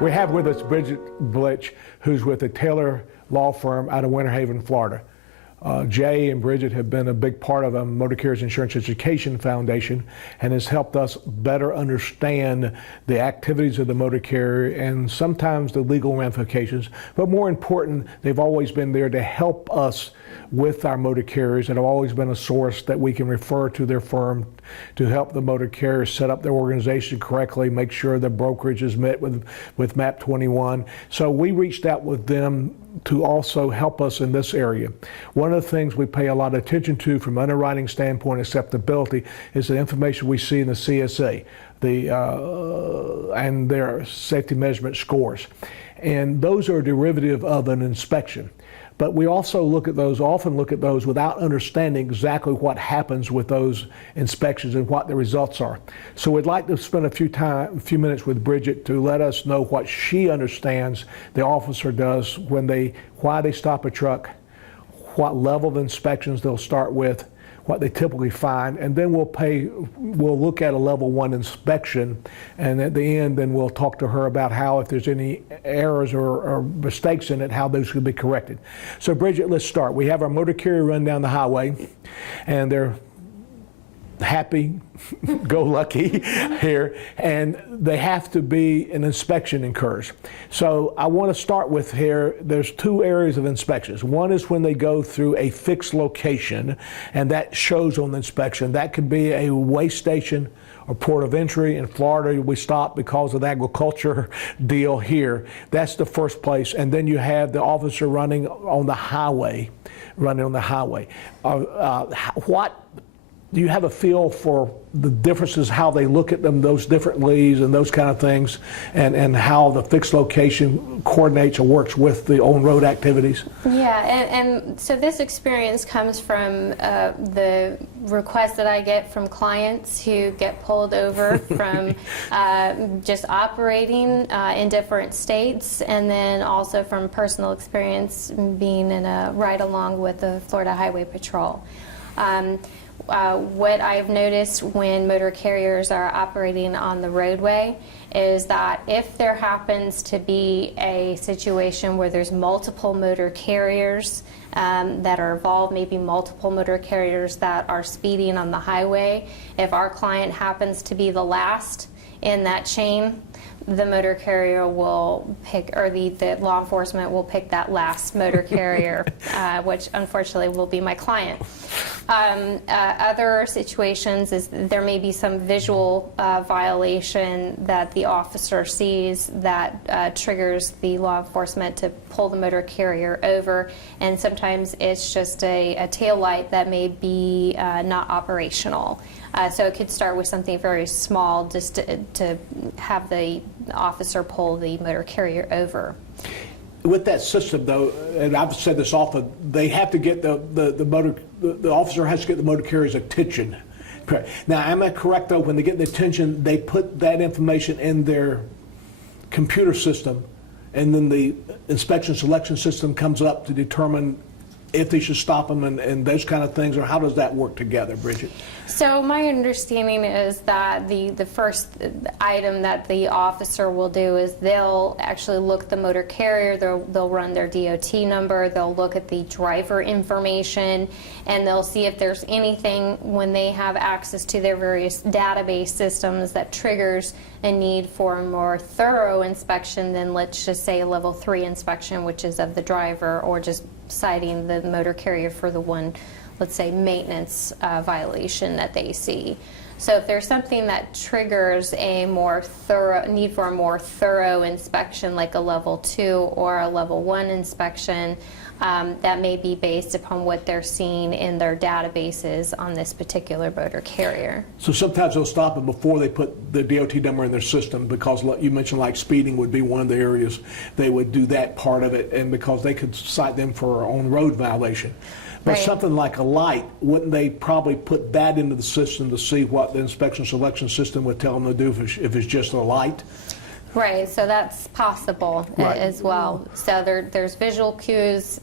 We have with us Bridgette Blitch, who's with the Taylor Law Firm out of Winter Haven, Florida. Jay and Bridgette have been a big part of a Motor Carriers Insurance Education Foundation and has helped us better understand the activities of the motor carrier and sometimes the legal ramifications. But more important, they've always been there to help us with our motor carriers and have always been a source that we can refer to their firm to help the motor carriers set up their organization correctly, make sure the brokerage is met with MAP 21. So we reached out with them to also help us in this area. One of the things we pay a lot of attention to from underwriting standpoint acceptability is the information we see in the CSA and their safety measurement scores. And those are a derivative of an inspection. But we also often look at those without understanding exactly what happens with those inspections and what the results are. So we'd like to spend a few minutes with Bridgette to let us know what she understands the officer does why they stop a truck, what level of inspections they'll start with, what they typically find, and then we'll look at a level 1 inspection, and at the end then we'll talk to her about how, if there's any errors or mistakes in it, how those could be corrected. So Bridgette, let's start. We have our motor carrier run down the highway, and they're happy go lucky here, and they have to be an inspection occurs. So I want to start with here, there's two areas of inspections. One is when they go through a fixed location, and that shows on the inspection. That could be a weigh station or port of entry. In Florida, we stop because of the agriculture deal here. That's the first place. And then you have the officer running on the highway. Do you have a feel for the differences, how they look at them, those different leads and those kind of things, and how the fixed location coordinates or works with the on-road activities? Yeah, and so this experience comes from the requests that I get from clients who get pulled over from just operating in different states, and then also from personal experience being in a ride-along with the Florida Highway Patrol. What I've noticed when motor carriers are operating on the roadway is that if there happens to be a situation where there's multiple motor carriers that are involved, maybe multiple motor carriers that are speeding on the highway, if our client happens to be the last in that chain, the motor carrier will pick, or the law enforcement will pick that last motor carrier, which unfortunately will be my client. Other situations is there may be some visual violation that the officer sees that triggers the law enforcement to pull the motor carrier over, and sometimes it's just a tail light that may be not operational. So it could start with something very small, just to have the officer pull the motor carrier over. With that system, though, and I've said this often, they have to get the officer has to get the motor carrier's attention. Now, am I correct, though, when they get the attention, they put that information in their computer system, and then the inspection selection system comes up to determine if they should stop them and those kind of things, or how does that work together, Bridgette? So my understanding is that the first item that the officer will do is they'll actually look at the motor carrier, they'll run their DOT number, they'll look at the driver information, and they'll see if there's anything when they have access to their various database systems that triggers a need for a more thorough inspection than, let's just say, a level 3 inspection, which is of the driver, or just citing the motor carrier for the one, let's say, maintenance violation that they see. So if there's something that triggers a more thorough need for a more thorough inspection, like a level 2 or a level 1 inspection, that may be based upon what they're seeing in their databases on this particular motor carrier. So sometimes they'll stop them before they put the DOT number in their system, because you mentioned like speeding would be one of the areas they would do that part of it, and because they could cite them for on-road violation. But right. Something like a light, wouldn't they probably put that into the system to see what the inspection selection system would tell them to do if it's just a light? Right, so that's possible as well. So there's visual cues,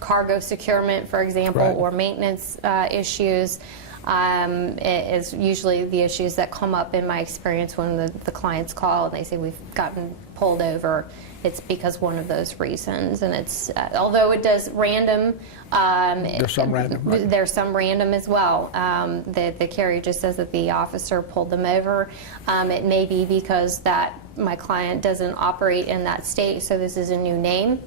cargo securement, for example, or maintenance issues. Is usually the issues that come up in my experience when the clients call and they say we've gotten pulled over, it's because one of those reasons. And it's, although it does random, There's some random, right? there's some random as well. The carrier just says that the officer pulled them over. It may be because that my client doesn't operate in that state, so this is a new name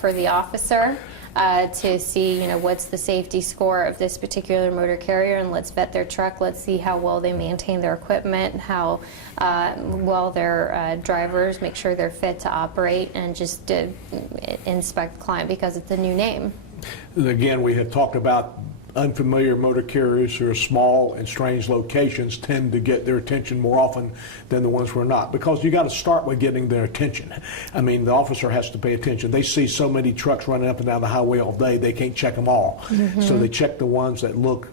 for the officer. To see, you know, what's the safety score of this particular motor carrier, and let's vet their truck. Let's see how well they maintain their equipment, how well their drivers, make sure they're fit to operate, and just inspect the client because it's a new name. Again, we have talked about unfamiliar motor carriers who are small and strange locations tend to get their attention more often than the ones who are not, because you got to start with getting their attention. I mean, the officer has to pay attention. They see so many trucks running up and down the highway all day, they can't check them all. So they check the ones that look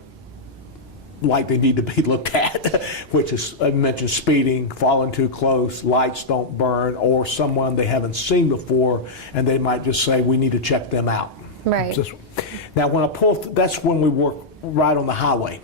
like they need to be looked at, which is, I mentioned, speeding, falling too close, lights don't burn, or someone they haven't seen before, and they might just say, we need to check them out. Right. Now, when I pull, that's when we work right on the highway.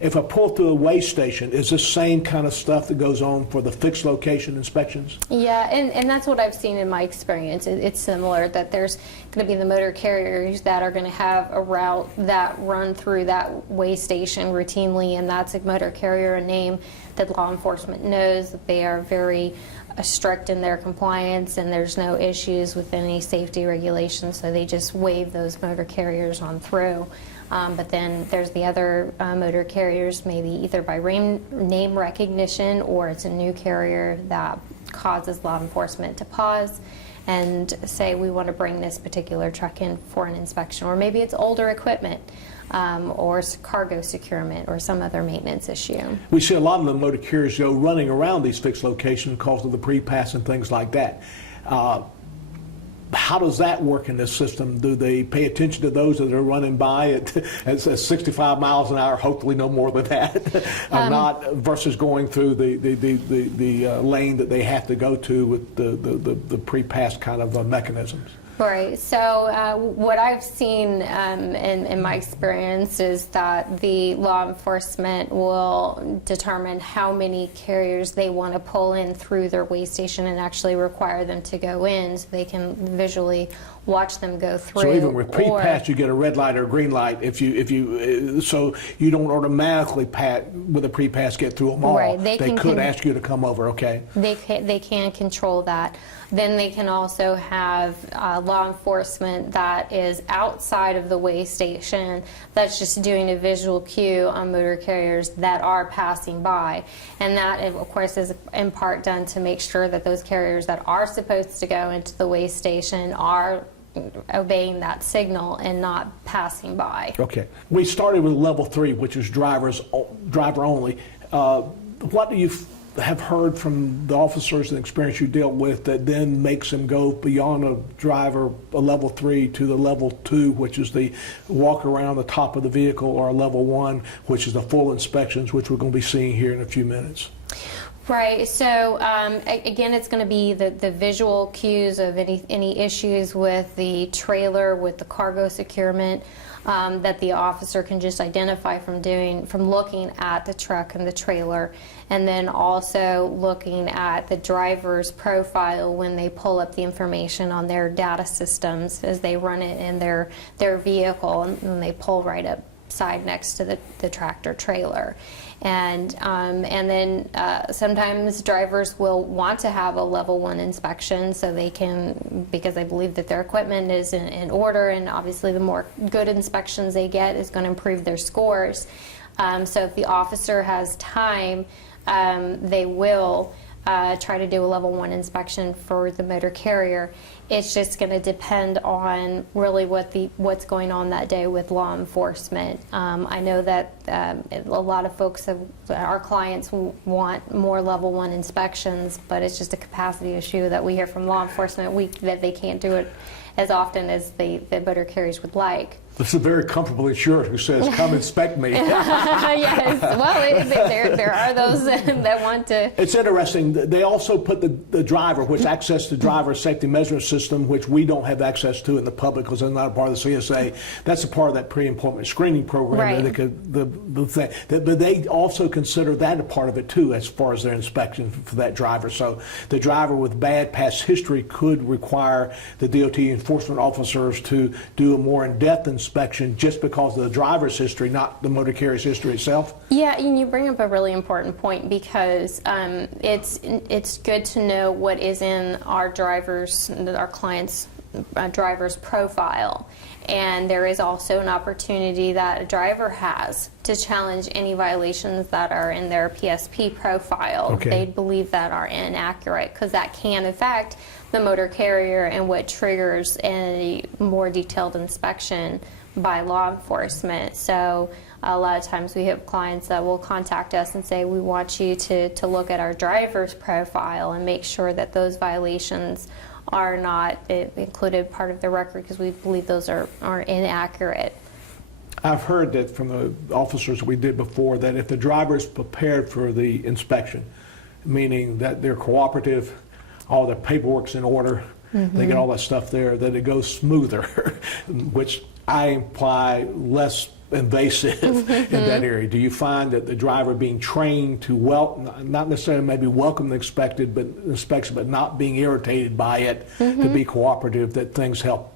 If I pull through a weigh station, is this same kind of stuff that goes on for the fixed location inspections? Yeah, and that's what I've seen in my experience. It's similar, that there's going to be the motor carriers that are going to have a route that run through that weigh station routinely, and that's a motor carrier, a name that law enforcement knows, that they are very strict in their compliance, and there's no issues with any safety regulations, so they just wave those motor carriers on through. But then there's the other motor carriers, maybe either by name recognition, or it's a new carrier that causes law enforcement to pause and say, we want to bring this particular truck in for an inspection, or maybe it's older equipment. Or cargo securement, or some other maintenance issue. We see a lot of the motor carriers go running around these fixed locations because of the pre-pass and things like that. How does that work in this system? Do they pay attention to those that are running by at 65 miles an hour, hopefully no more than that, not versus going through the lane that they have to go to with the pre-pass kind of mechanisms? Right. So what I've seen in my experience is that the law enforcement will determine how many carriers they want to pull in through their weigh station and actually require them to go in, so they can visually watch them go through. So even with pre-pass, you get a red light or a green light so you don't automatically with a pre-pass get through them all. Right. They could ask you to come over. Okay. They can control that. Then they can also have law enforcement that is outside of the weigh station that's just doing a visual cue on motor carriers that are passing by. And that, of course, is in part done to make sure that those carriers that are supposed to go into the weigh station are obeying that signal and not passing by. Okay. We started with level 3, which is driver only. What do you have heard from the officers and experience you dealt with that then makes them go beyond a level 3 to the level 2, which is the walk around the top of the vehicle, or a level 1, which is the full inspections, which we're going to be seeing here in a few minutes? Right. So again, it's going to be the visual cues of any issues with the trailer, with the cargo securement, that the officer can just identify from looking at the truck and the trailer, and then also looking at the driver's profile when they pull up the information on their data systems as they run it in their vehicle, and they pull right up side next to the tractor trailer. And then sometimes drivers will want to have a level 1 inspection, so they can, because they believe that their equipment is in order, and obviously the more good inspections they get is going to improve their scores. So if the officer has time, they will try to do a level 1 inspection for the motor carrier. It's just going to depend on really what's going on that day with law enforcement. I know that a lot of folks, our clients want more level 1 inspections, but it's just a capacity issue that we hear from law enforcement that they can't do it as often as the motor carriers would like. This is a very comfortable insurer who says, come inspect me. Yes, well, there are those that want to. It's interesting. They also put the driver, which access the driver safety measurement system, which we don't have access to in the public because they're not a part of the CSA. That's a part of that pre-employment screening program. Right. But they also consider that a part of it too, as far as their inspection for that driver. So the driver with bad past history could require the DOT enforcement officers to do a more in-depth inspection just because of the driver's history, not the motor carrier's history itself? Yeah, and you bring up a really important point because it's good to know what is in our clients' driver's profile. And there is also an opportunity that a driver has to challenge any violations that are in their PSP profile. Okay. They believe that are inaccurate, because that can affect the motor carrier and what triggers a more detailed inspection by law enforcement. So a lot of times we have clients that will contact us and say, we want you to look at our driver's profile and make sure that those violations are not included part of the record, because we believe those are inaccurate. I've heard that from the officers we did before, that if the driver is prepared for the inspection, meaning that they're cooperative, all their paperwork's in order, they get all that stuff there, that it goes smoother, which I imply less invasive in that area. Do you find that the driver being trained to not necessarily maybe welcome the inspection, but not being irritated by it, to be cooperative, that things help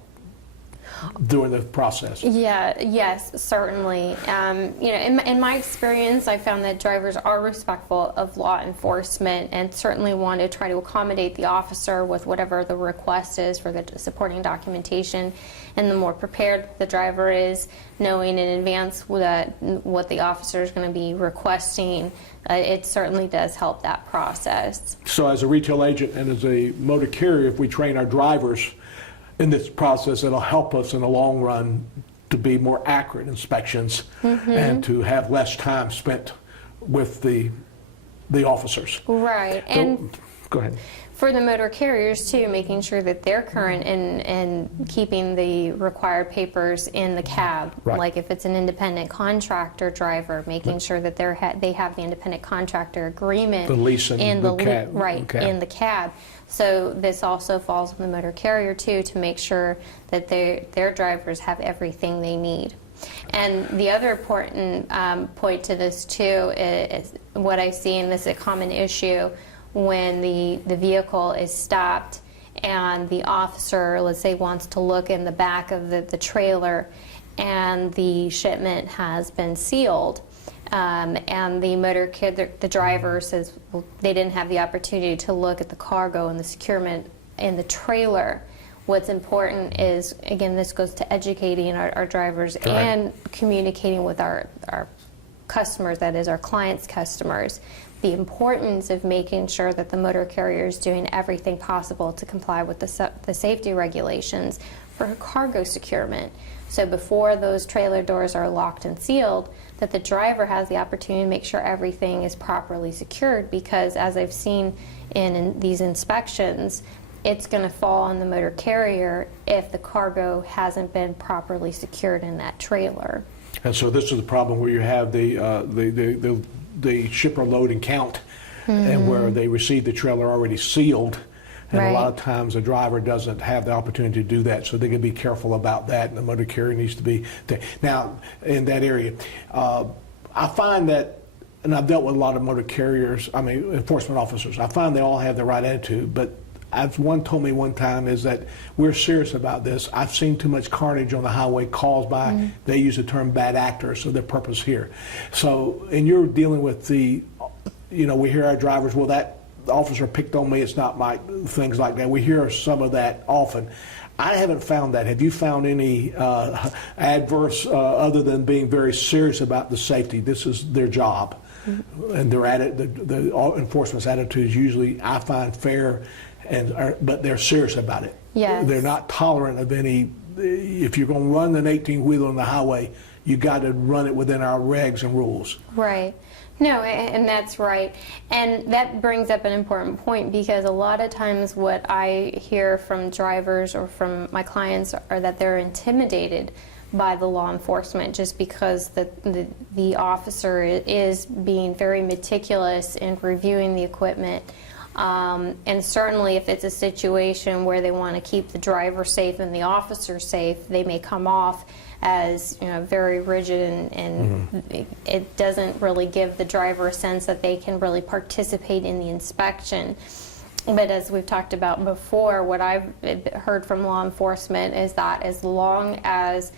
during the process? Yes, certainly. In my experience, I found that drivers are respectful of law enforcement and certainly want to try to accommodate the officer with whatever the request is for the supporting documentation. And the more prepared the driver is, knowing in advance what the officer is going to be requesting, it certainly does help that process. So as a retail agent and as a motor carrier, if we train our drivers in this process, it'll help us in the long run to be more accurate inspections and to have less time spent with the officers. Right. So, and go ahead. For the motor carriers too, making sure that they're current and keeping the required papers in the cab. Right. Like if it's an independent contractor driver, making sure that they have the independent contractor agreement. The lease and the cab. Right, in the cab. So this also falls on the motor carrier too, to make sure that their drivers have everything they need. And the other important point to this too is what I see, and this is a common issue, when the vehicle is stopped and the officer, let's say, wants to look in the back of the trailer and the shipment has been sealed, and the driver says, well, they didn't have the opportunity to look at the cargo and the securement in the trailer. What's important is, again, this goes to educating our drivers and communicating with our customers, that is our clients' customers, the importance of making sure that the motor carrier is doing everything possible to comply with the safety regulations for cargo securement. So before those trailer doors are locked and sealed, that the driver has the opportunity to make sure everything is properly secured, because as I've seen in these inspections, it's going to fall on the motor carrier if the cargo hasn't been properly secured in that trailer. And so this is the problem where you have the shipper load and count, and where they receive the trailer already sealed. And a lot of times the driver doesn't have the opportunity to do that, so they can be careful about that, and the motor carrier needs to be there. Now, in that area, I find that, and I've dealt with a lot of motor carriers, enforcement officers, I find they all have the right attitude, but as one told me one time, is that we're serious about this. I've seen too much carnage on the highway caused by, they use the term bad actors, so their purpose here. So, and you're dealing with we hear our drivers, well, that officer picked on me, it's not my, things like that. We hear some of that often. I haven't found that. Have you found any adverse, other than being very serious about the safety? This is their job. And the enforcement's attitude is usually, I find, fair, but they're serious about it. Yes. They're not tolerant of any, if you're going to run an 18-wheeler on the highway, you got to run it within our regs and rules. Right. No, and that's right. And that brings up an important point, because a lot of times what I hear from drivers or from my clients are that they're intimidated by the law enforcement just because the officer is being very meticulous in reviewing the equipment. And certainly if it's a situation where they want to keep the driver safe and the officer safe, they may come off as, you know, very rigid, and it doesn't really give the driver a sense that they can really participate in the inspection. But as we've talked about before, what I've heard from law enforcement is that as long as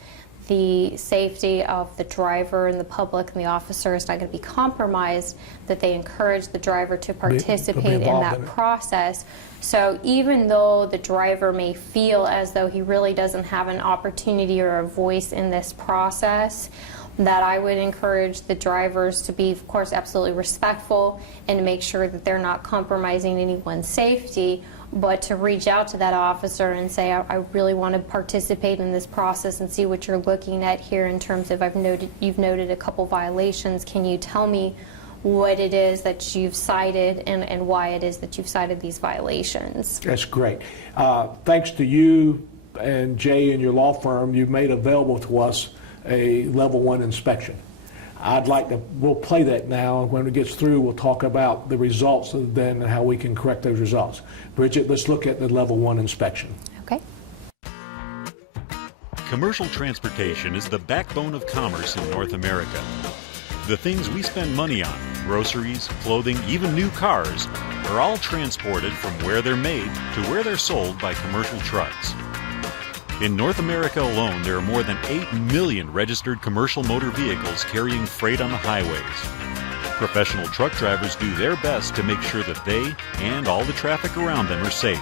the safety of the driver and the public and the officer is not going to be compromised, that they encourage the driver to participate in that process. So even though the driver may feel as though he really doesn't have an opportunity or a voice in this process, that I would encourage the drivers to be, of course, absolutely respectful and to make sure that they're not compromising anyone's safety, but to reach out to that officer and say, I really want to participate in this process and see what you're looking at here in terms of, you've noted a couple violations. Can you tell me what it is that you've cited and why it is that you've cited these violations? That's great. Thanks to you and Jay and your law firm, you've made available to us a level 1 inspection. We'll play that now, and when it gets through, we'll talk about the results and then how we can correct those results. Bridgette, let's look at the level 1 inspection. Okay. Commercial transportation is the backbone of commerce in North America. The things we spend money on, groceries, clothing, even new cars, are all transported from where they're made to where they're sold by commercial trucks. In North America alone, there are more than 8 million registered commercial motor vehicles carrying freight on the highways. Professional truck drivers do their best to make sure that they and all the traffic around them are safe.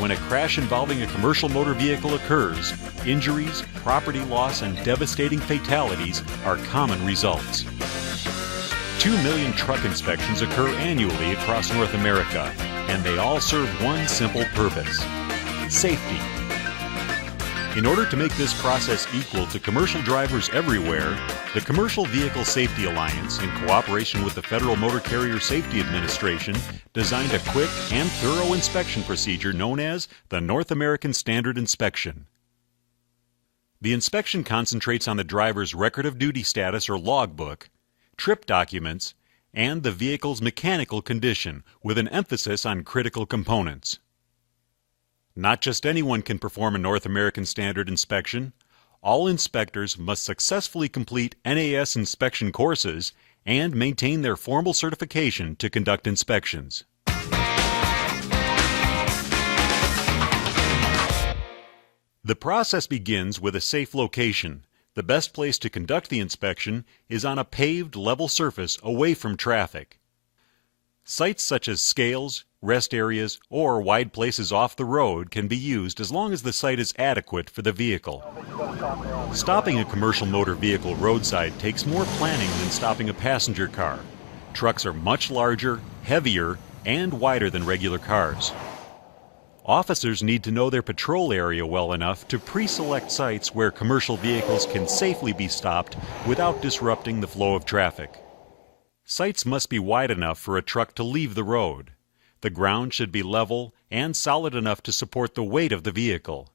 When a crash involving a commercial motor vehicle occurs, injuries, property loss, and devastating fatalities are common results. 2 million truck inspections occur annually across North America, and they all serve one simple purpose: safety. In order to make this process equal to commercial drivers everywhere, the Commercial Vehicle Safety Alliance, in cooperation with the Federal Motor Carrier Safety Administration, designed a quick and thorough inspection procedure known as the North American Standard Inspection. The inspection concentrates on the driver's record of duty status or logbook, trip documents, and the vehicle's mechanical condition, with an emphasis on critical components. Not just anyone can perform a North American Standard inspection. All inspectors must successfully complete NAS inspection courses and maintain their formal certification to conduct inspections. The process begins with a safe location. The best place to conduct the inspection is on a paved, level surface away from traffic. Sites such as scales, rest areas, or wide places off the road can be used as long as the site is adequate for the vehicle. Stopping a commercial motor vehicle roadside takes more planning than stopping a passenger car. Trucks are much larger, heavier, and wider than regular cars. Officers need to know their patrol area well enough to pre-select sites where commercial vehicles can safely be stopped without disrupting the flow of traffic. Sites must be wide enough for a truck to leave the road. The ground should be level and solid enough to support the weight of the vehicle.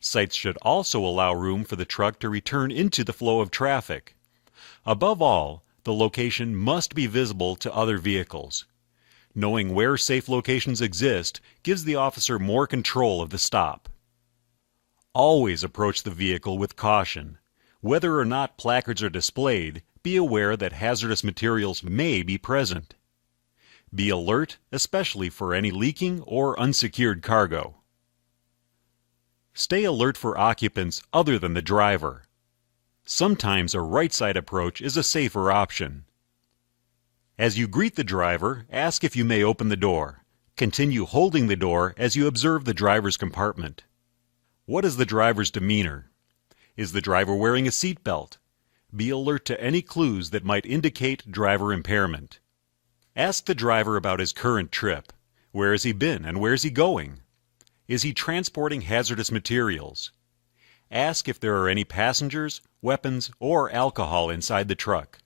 Sites should also allow room for the truck to return into the flow of traffic. Above all, the location must be visible to other vehicles. Knowing where safe locations exist gives the officer more control of the stop. Always approach the vehicle with caution. Whether or not placards are displayed, be aware that hazardous materials may be present. Be alert, especially for any leaking or unsecured cargo. Stay alert for occupants other than the driver. Sometimes a right-side approach is a safer option. As you greet the driver, ask if you may open the door. Continue holding the door as you observe the driver's compartment. What is the driver's demeanor? Is the driver wearing a seatbelt? Be alert to any clues that might indicate driver impairment. Ask the driver about his current trip. Where has he been and where is he going? Is he transporting hazardous materials? ask if there are any passengers, weapons, or alcohol inside the truck.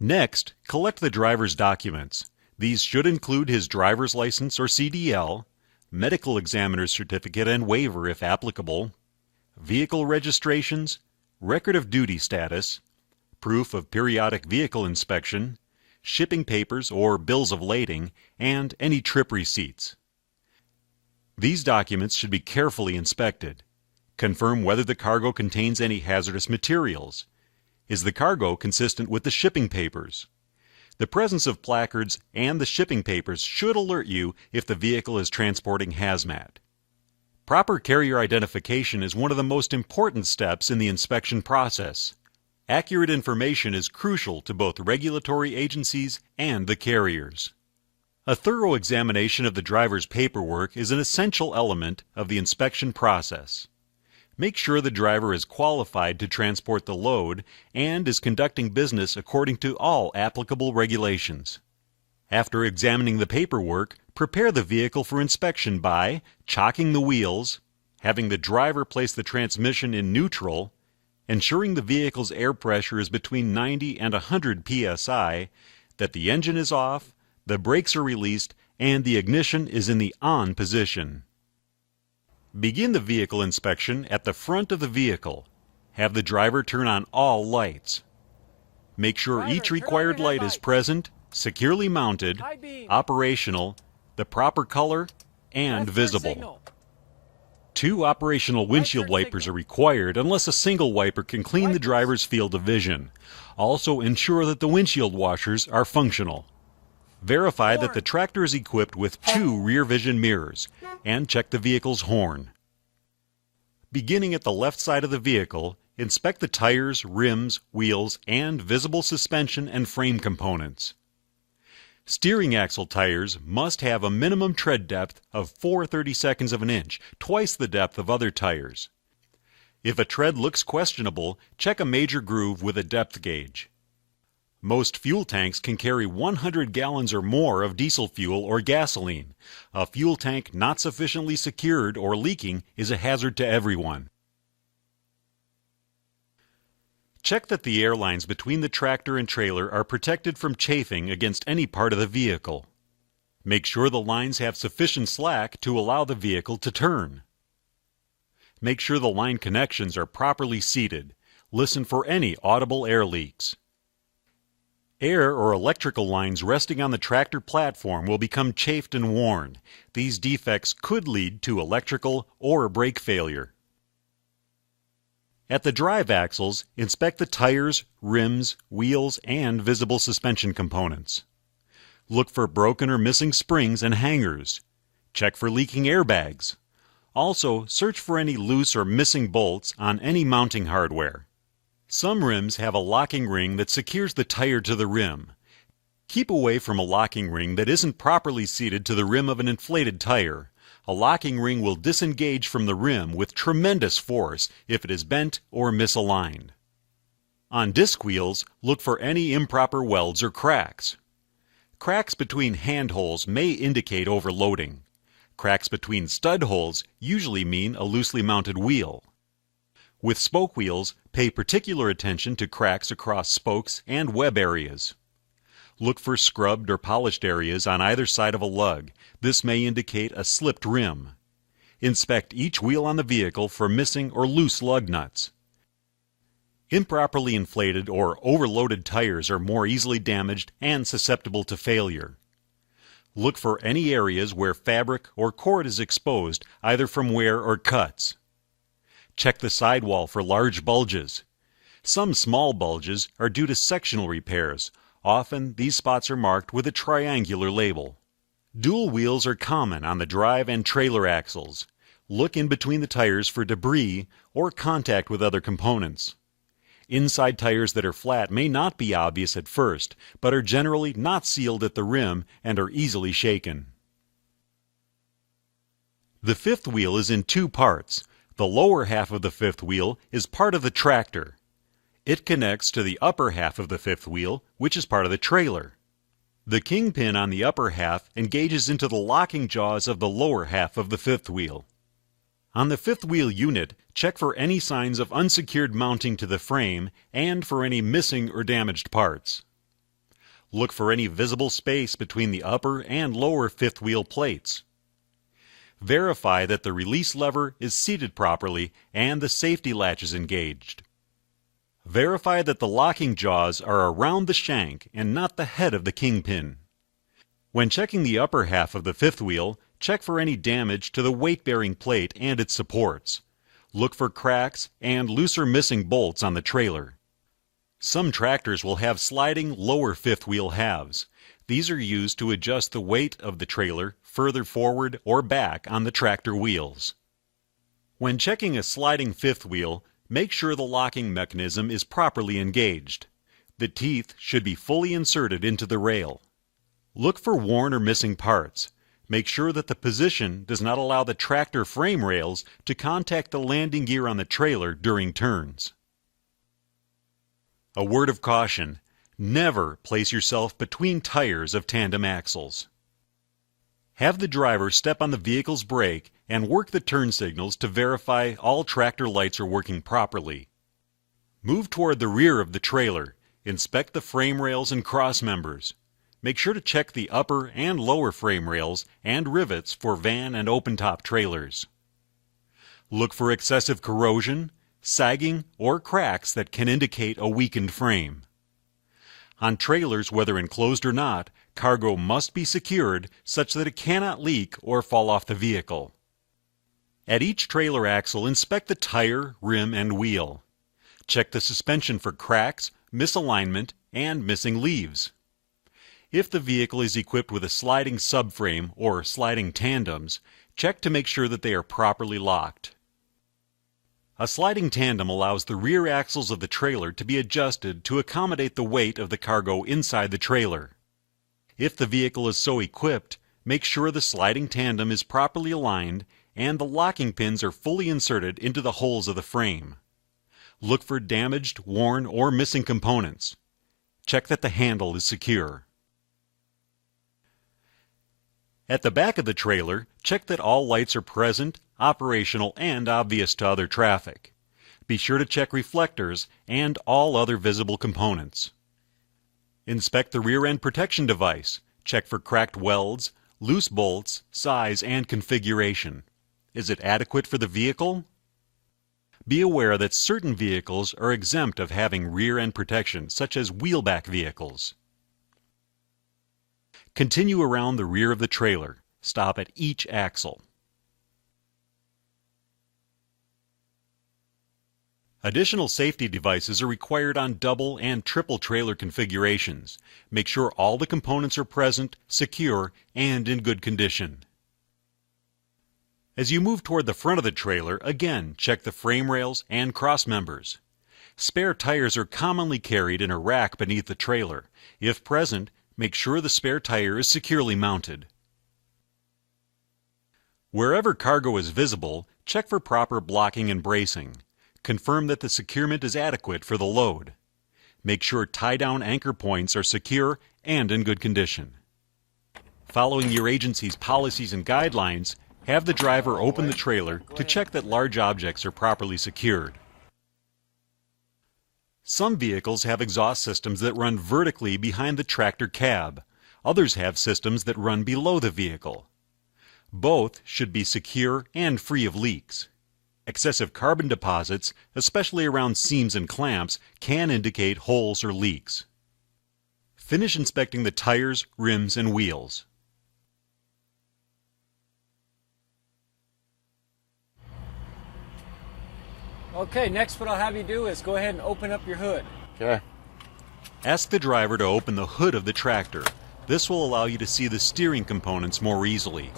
Next, collect the driver's documents. These should include his driver's license or CDL, medical examiner's certificate and waiver if applicable, vehicle registrations, record of duty status, proof of periodic vehicle inspection, shipping papers or bills of lading, and any trip receipts. These documents should be carefully inspected. Confirm whether the cargo contains any hazardous materials. Is the cargo consistent with the shipping papers? The presence of placards and the shipping papers should alert you if the vehicle is transporting hazmat. Proper carrier identification is one of the most important steps in the inspection process. Accurate information is crucial to both regulatory agencies and the carriers. A thorough examination of the driver's paperwork is an essential element of the inspection process. Make sure the driver is qualified to transport the load and is conducting business according to all applicable regulations. After examining the paperwork, prepare the vehicle for inspection by chocking the wheels, having the driver place the transmission in neutral, ensuring the vehicle's air pressure is between 90 and 100 psi, that the engine is off, the brakes are released, and the ignition is in the on position. Begin the vehicle inspection at the front of the vehicle. Have the driver turn on all lights. Make sure each required light is present, securely mounted, operational, the proper color, and visible. 2 operational windshield wipers are required unless a single wiper can clean the driver's field of vision. Also ensure that the windshield washers are functional. Verify that the tractor is equipped with 2 rear vision mirrors, and check the vehicle's horn. Beginning at the left side of the vehicle, inspect the tires, rims, wheels, and visible suspension and frame components. Steering axle tires must have a minimum tread depth of 4/32 of an inch, twice the depth of other tires. If a tread looks questionable, check a major groove with a depth gauge. Most fuel tanks can carry 100 gallons or more of diesel fuel or gasoline. A fuel tank not sufficiently secured or leaking is a hazard to everyone. Check that the air lines between the tractor and trailer are protected from chafing against any part of the vehicle. Make sure the lines have sufficient slack to allow the vehicle to turn. Make sure the line connections are properly seated. Listen for any audible air leaks. Air or electrical lines resting on the tractor platform will become chafed and worn. These defects could lead to electrical or brake failure. At the drive axles, inspect the tires, rims, wheels, and visible suspension components. Look for broken or missing springs and hangers. Check for leaking airbags. Also, search for any loose or missing bolts on any mounting hardware. Some rims have a locking ring that secures the tire to the rim. Keep away from a locking ring that isn't properly seated to the rim of an inflated tire. A locking ring will disengage from the rim with tremendous force if it is bent or misaligned. On disc wheels, look for any improper welds or cracks. Cracks between hand holes may indicate overloading. Cracks between stud holes usually mean a loosely mounted wheel. With spoke wheels, pay particular attention to cracks across spokes and web areas. Look for scrubbed or polished areas on either side of a lug. This may indicate a slipped rim. Inspect each wheel on the vehicle for missing or loose lug nuts. Improperly inflated or overloaded tires are more easily damaged and susceptible to failure. Look for any areas where fabric or cord is exposed, either from wear or cuts. Check the sidewall for large bulges. Some small bulges are due to sectional repairs. Often, these spots are marked with a triangular label. Dual wheels are common on the drive and trailer axles. Look in between the tires for debris or contact with other components. Inside tires that are flat may not be obvious at first, but are generally not sealed at the rim and are easily shaken. The fifth wheel is in 2 parts. The lower half of the fifth wheel is part of the tractor. It connects to the upper half of the fifth wheel, which is part of the trailer. The kingpin on the upper half engages into the locking jaws of the lower half of the fifth wheel. On the fifth wheel unit, check for any signs of unsecured mounting to the frame and for any missing or damaged parts. Look for any visible space between the upper and lower fifth wheel plates. Verify that the release lever is seated properly and the safety latch is engaged. Verify that the locking jaws are around the shank and not the head of the kingpin. When checking the upper half of the fifth wheel, check for any damage to the weight-bearing plate and its supports. Look for cracks and loose or missing bolts on the trailer. Some tractors will have sliding lower fifth wheel halves. These are used to adjust the weight of the trailer further forward or back on the tractor wheels. When checking a sliding fifth wheel, make sure the locking mechanism is properly engaged. The teeth should be fully inserted into the rail. Look for worn or missing parts. Make sure that the position does not allow the tractor frame rails to contact the landing gear on the trailer during turns. A word of caution: never place yourself between tires of tandem axles. Have the driver step on the vehicle's brake and work the turn signals to verify all tractor lights are working properly. Move toward the rear of the trailer. Inspect the frame rails and cross members. Make sure to check the upper and lower frame rails and rivets for van and open-top trailers. Look for excessive corrosion, sagging, or cracks that can indicate a weakened frame. On trailers, whether enclosed or not, cargo must be secured such that it cannot leak or fall off the vehicle. At each trailer axle, inspect the tire, rim, and wheel. Check the suspension for cracks, misalignment, and missing leaves. If the vehicle is equipped with a sliding subframe or sliding tandems, check to make sure that they are properly locked. A sliding tandem allows the rear axles of the trailer to be adjusted to accommodate the weight of the cargo inside the trailer. If the vehicle is so equipped, make sure the sliding tandem is properly aligned and the locking pins are fully inserted into the holes of the frame. Look for damaged, worn, or missing components. Check that the handle is secure. At the back of the trailer, check that all lights are present, operational, and obvious to other traffic. Be sure to check reflectors and all other visible components. Inspect the rear end protection device. Check for cracked welds, loose bolts, size, and configuration. Is it adequate for the vehicle? Be aware that certain vehicles are exempt of having rear end protection, such as wheelback vehicles. Continue around the rear of the trailer. Stop at each axle. Additional safety devices are required on double and triple trailer configurations. Make sure all the components are present, secure, and in good condition. As you move toward the front of the trailer, again, check the frame rails and cross members. Spare tires are commonly carried in a rack beneath the trailer. If present, make sure the spare tire is securely mounted. Wherever cargo is visible, check for proper blocking and bracing. Confirm that the securement is adequate for the load. Make sure tie-down anchor points are secure and in good condition. Following your agency's policies and guidelines, have the driver open the trailer to check that large objects are properly secured. Some vehicles have exhaust systems that run vertically behind the tractor cab. Others have systems that run below the vehicle. Both should be secure and free of leaks. Excessive carbon deposits, especially around seams and clamps, can indicate holes or leaks. Finish inspecting the tires, rims, and wheels. Okay, next what I'll have you do is go ahead and open up your hood. Okay. Ask the driver to open the hood of the tractor. This will allow you to see the steering components more easily.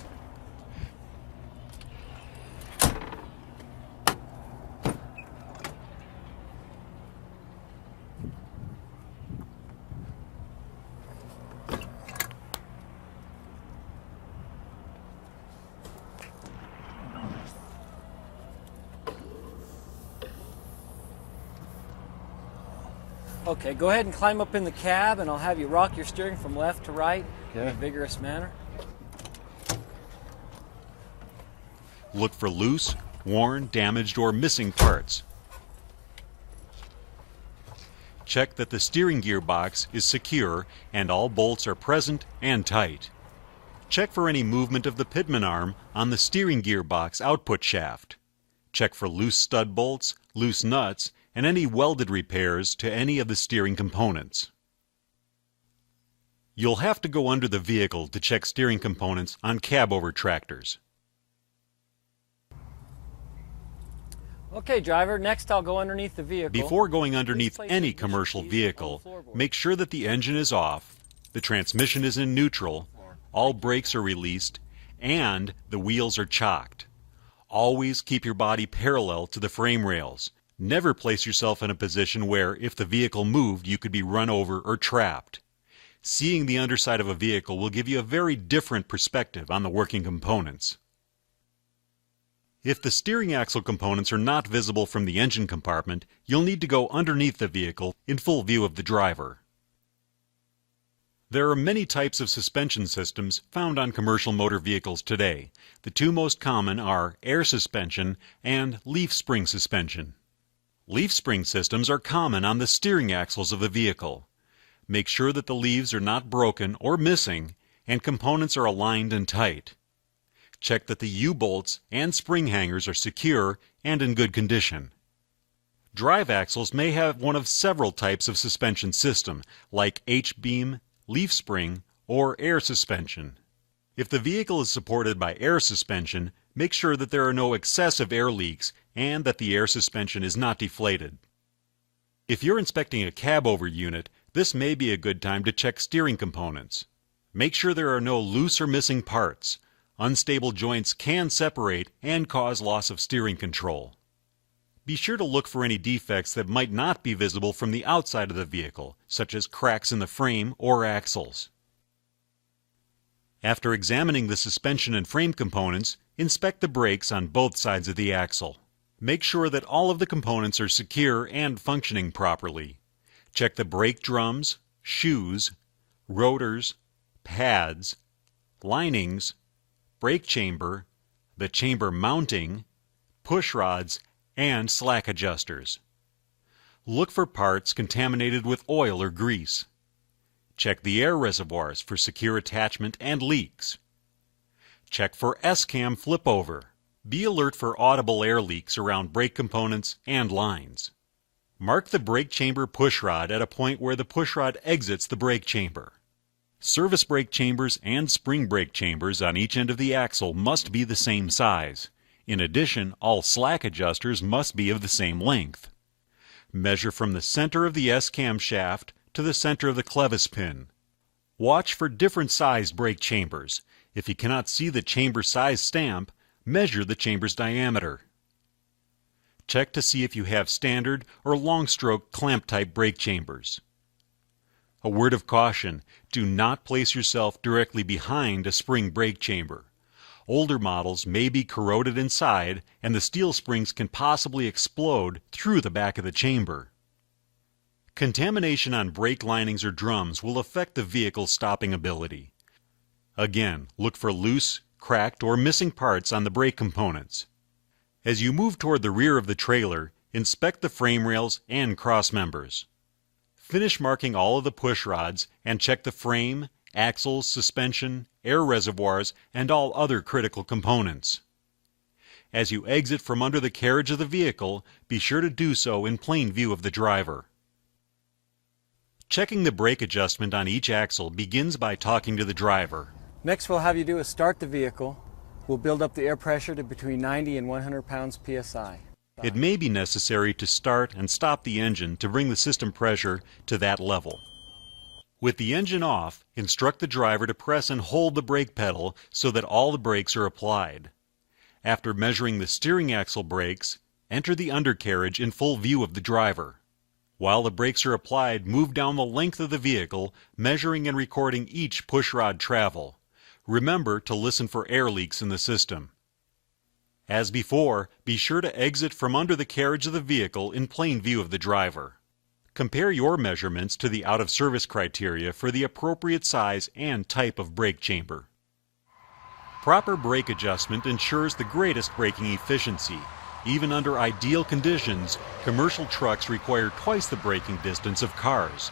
Okay, go ahead and climb up in the cab and I'll have you rock your steering from left to right in Okay. a vigorous manner. Look for loose, worn, damaged, or missing parts. Check that the steering gear box is secure and all bolts are present and tight. Check for any movement of the pitman arm on the steering gear box output shaft. Check for loose stud bolts, loose nuts, and any welded repairs to any of the steering components. You'll have to go under the vehicle to check steering components on cab-over tractors. Okay, driver, next I'll go underneath the vehicle. Before going underneath any commercial vehicle, make sure that the engine is off, the transmission is in neutral, all brakes are released, and the wheels are chocked. Always keep your body parallel to the frame rails. Never place yourself in a position where, if the vehicle moved, you could be run over or trapped. Seeing the underside of a vehicle will give you a very different perspective on the working components. If the steering axle components are not visible from the engine compartment, you'll need to go underneath the vehicle in full view of the driver. There are many types of suspension systems found on commercial motor vehicles today. The two most common are air suspension and leaf spring suspension. Leaf spring systems are common on the steering axles of the vehicle. Make sure that the leaves are not broken or missing and components are aligned and tight. Check that the U-bolts and spring hangers are secure and in good condition. Drive axles may have one of several types of suspension system, like H-beam, leaf spring, or air suspension. If the vehicle is supported by air suspension, make sure that there are no excessive air leaks and that the air suspension is not deflated. If you're inspecting a cab-over unit, this may be a good time to check steering components. Make sure there are no loose or missing parts. Unstable joints can separate and cause loss of steering control. Be sure to look for any defects that might not be visible from the outside of the vehicle, such as cracks in the frame or axles. After examining the suspension and frame components, inspect the brakes on both sides of the axle. Make sure that all of the components are secure and functioning properly. Check the brake drums, shoes, rotors, pads, linings, brake chamber, the chamber mounting, push rods, and slack adjusters. Look for parts contaminated with oil or grease. Check the air reservoirs for secure attachment and leaks. Check for S-cam flip-over. Be alert for audible air leaks around brake components and lines. Mark the brake chamber push rod at a point where the push rod exits the brake chamber. Service brake chambers and spring brake chambers on each end of the axle must be the same size. In addition, all slack adjusters must be of the same length. Measure from the center of the S-cam shaft to the center of the clevis pin. Watch for different sized brake chambers. If you cannot see the chamber size stamp, measure the chamber's diameter. Check to see if you have standard or long stroke clamp type brake chambers. A word of caution, do not place yourself directly behind a spring brake chamber. Older models may be corroded inside and the steel springs can possibly explode through the back of the chamber. Contamination on brake linings or drums will affect the vehicle's stopping ability. Again, look for loose, cracked, or missing parts on the brake components. As you move toward the rear of the trailer, inspect the frame rails and cross members. Finish marking all of the push rods and check the frame, axles, suspension, air reservoirs, and all other critical components. As you exit from under the carriage of the vehicle, be sure to do so in plain view of the driver. Checking the brake adjustment on each axle begins by talking to the driver. Next we'll have you do is start the vehicle. We'll build up the air pressure to between 90 and 100 pounds psi. It may be necessary to start and stop the engine to bring the system pressure to that level. With the engine off, instruct the driver to press and hold the brake pedal so that all the brakes are applied. After measuring the steering axle brakes, enter the undercarriage in full view of the driver. While the brakes are applied, move down the length of the vehicle, measuring and recording each pushrod travel. Remember to listen for air leaks in the system. As before, be sure to exit from under the carriage of the vehicle in plain view of the driver. Compare your measurements to the out-of-service criteria for the appropriate size and type of brake chamber. Proper brake adjustment ensures the greatest braking efficiency. Even under ideal conditions, commercial trucks require twice the braking distance of cars.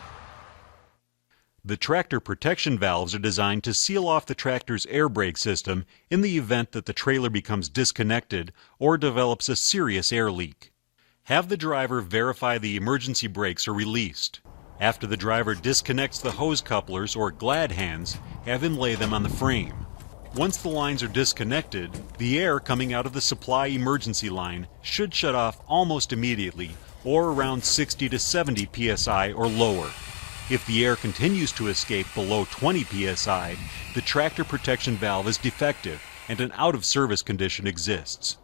The tractor protection valves are designed to seal off the tractor's air brake system in the event that the trailer becomes disconnected or develops a serious air leak. Have the driver verify the emergency brakes are released. After the driver disconnects the hose couplers or glad hands, have him lay them on the frame. Once the lines are disconnected, the air coming out of the supply emergency line should shut off almost immediately, or around 60 to 70 psi or lower. If the air continues to escape below 20 psi, the tractor protection valve is defective and an out-of-service condition exists.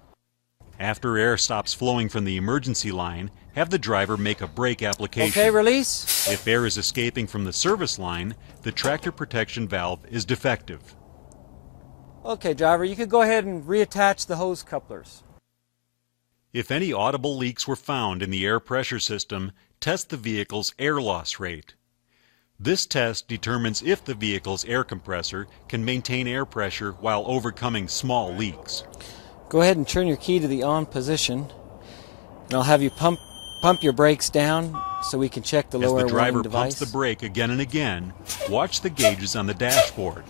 After air stops flowing from the emergency line, have the driver make a brake application. Okay, release. If air is escaping from the service line, the tractor protection valve is defective. Okay, driver, you could go ahead and reattach the hose couplers. If any audible leaks were found in the air pressure system, test the vehicle's air loss rate. This test determines if the vehicle's air compressor can maintain air pressure while overcoming small leaks. Go ahead and turn your key to the on position, and I'll have you pump your brakes down so we can check the lower As the driver warning device. pumps the brake again and again, watch the gauges on the dashboard.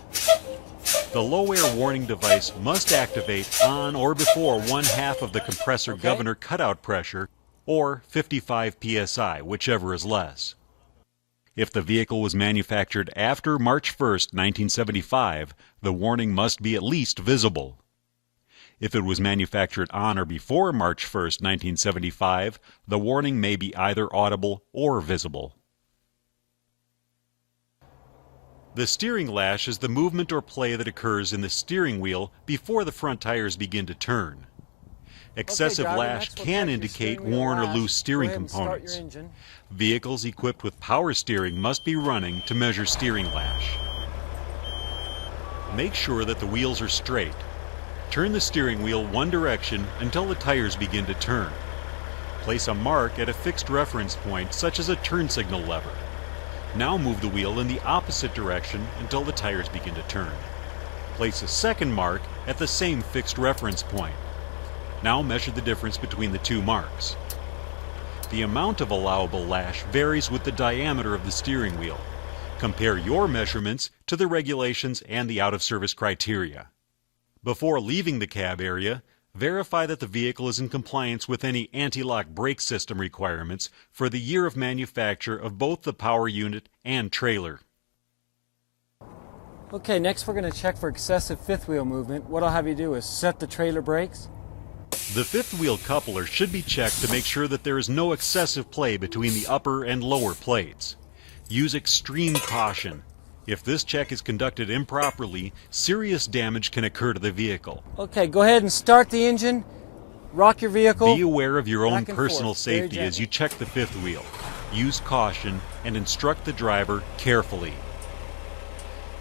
The low air warning device must activate on or before 1/2 of the compressor governor cutout pressure, or 55 psi, whichever is less. If the vehicle was manufactured after March 1st, 1975, the warning must be at least visible. If it was manufactured on or before March 1st, 1975, the warning may be either audible or visible. The steering lash is the movement or play that occurs in the steering wheel before the front tires begin to turn. Excessive driver, lash next we'll can check your indicate steering wheel worn or lash. loose steering Go ahead and start your components. engine. Vehicles equipped with power steering must be running to measure steering lash. Make sure that the wheels are straight. Turn the steering wheel one direction until the tires begin to turn. Place a mark at a fixed reference point, such as a turn signal lever. Now move the wheel in the opposite direction until the tires begin to turn. Place a second mark at the same fixed reference point. Now measure the difference between the two marks. The amount of allowable lash varies with the diameter of the steering wheel. Compare your measurements to the regulations and the out-of-service criteria. Before leaving the cab area, verify that the vehicle is in compliance with any anti-lock brake system requirements for the year of manufacture of both the power unit and trailer. Okay, next we're going to check for excessive fifth wheel movement. What I'll have you do is set the trailer brakes. The fifth wheel coupler should be checked to make sure that there is no excessive play between the upper and lower plates. Use extreme caution. If this check is conducted improperly, serious damage can occur to the vehicle. Okay, go ahead and start the engine. Rock your vehicle. Be aware of your own Back and personal forth, very safety as gently. you check the fifth wheel. Use caution and instruct the driver carefully.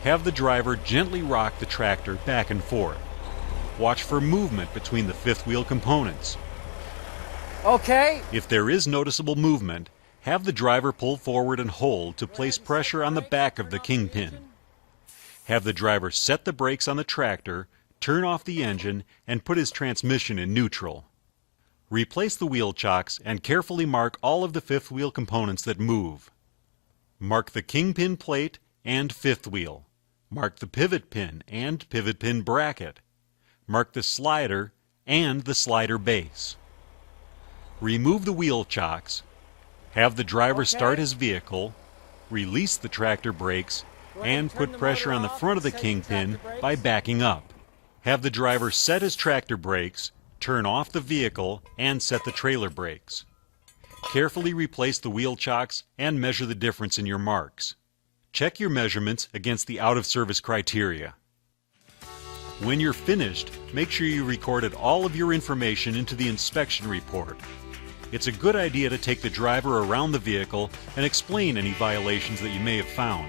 Have the driver gently rock the tractor back and forth. Watch for movement between the fifth wheel components. Okay. If there is noticeable movement, have the driver pull forward and hold to place pressure on the back of the kingpin. Have the driver set the brakes on the tractor, turn off the engine, and put his transmission in neutral. Replace the wheel chocks and carefully mark all of the fifth wheel components that move. Mark the kingpin plate and fifth wheel. Mark the pivot pin and pivot pin bracket. Mark the slider and the slider base. Remove the wheel chocks. Have the driver start his vehicle, release the tractor brakes, and put pressure on the front of the kingpin by backing up. Have the driver set his tractor brakes, turn off the vehicle, and set the trailer brakes. Carefully replace the wheel chocks and measure the difference in your marks. Check your measurements against the out-of-service criteria. When you're finished, make sure you recorded all of your information into the inspection report. It's a good idea to take the driver around the vehicle and explain any violations that you may have found.